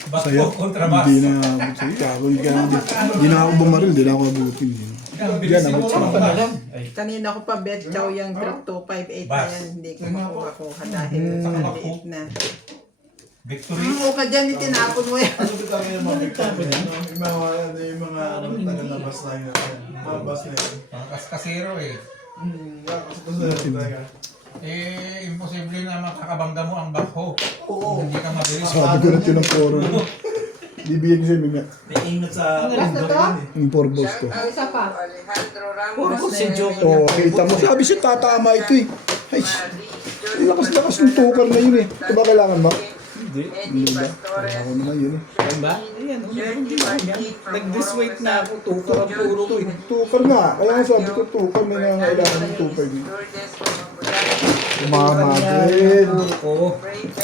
Saya. Bako kontrabas. Hindi na abot sa'yo. Hindi na ako bumaril. Hindi na ako abutin. Ang bilis Yan, abot mo sa'yo. ba? Kanina ko pa bet chow yung 3258 na Bas. yan. Hindi ko makuha dahil maliit na. Victory. Ang ka dyan, itinapon mo yan. Ano ba tayo yung mga victory? Yung mga tagalabas na yun. Mga bus na yun. Ang kaskasero eh. Imposible na makakabangga mo ang bakho. Hindi ka mabilis. Sabi ko na ito ng poro. Bibigyan ko sa'yo mga Last na to? yung porbos ko. Ah, isa pa. Alejandro Ramos. Puro ko si Joker. Oo, kita mo. Sabi siya tatama ito eh. Ay, ang lakas-lakas ng tukar na yun eh. Ito ba kailangan mo? Eddie Pastores. Ako naman yun eh. Ayan ba? Ayan. Jerky Martin from Nag-disweight na ako. Tukar ang puro ko eh. Tukar nga. Kaya nga sabi ko tukar. May nangangailangan ng tukar niya. Lourdes from Mabulacan. Umama din. Puro ko. Brave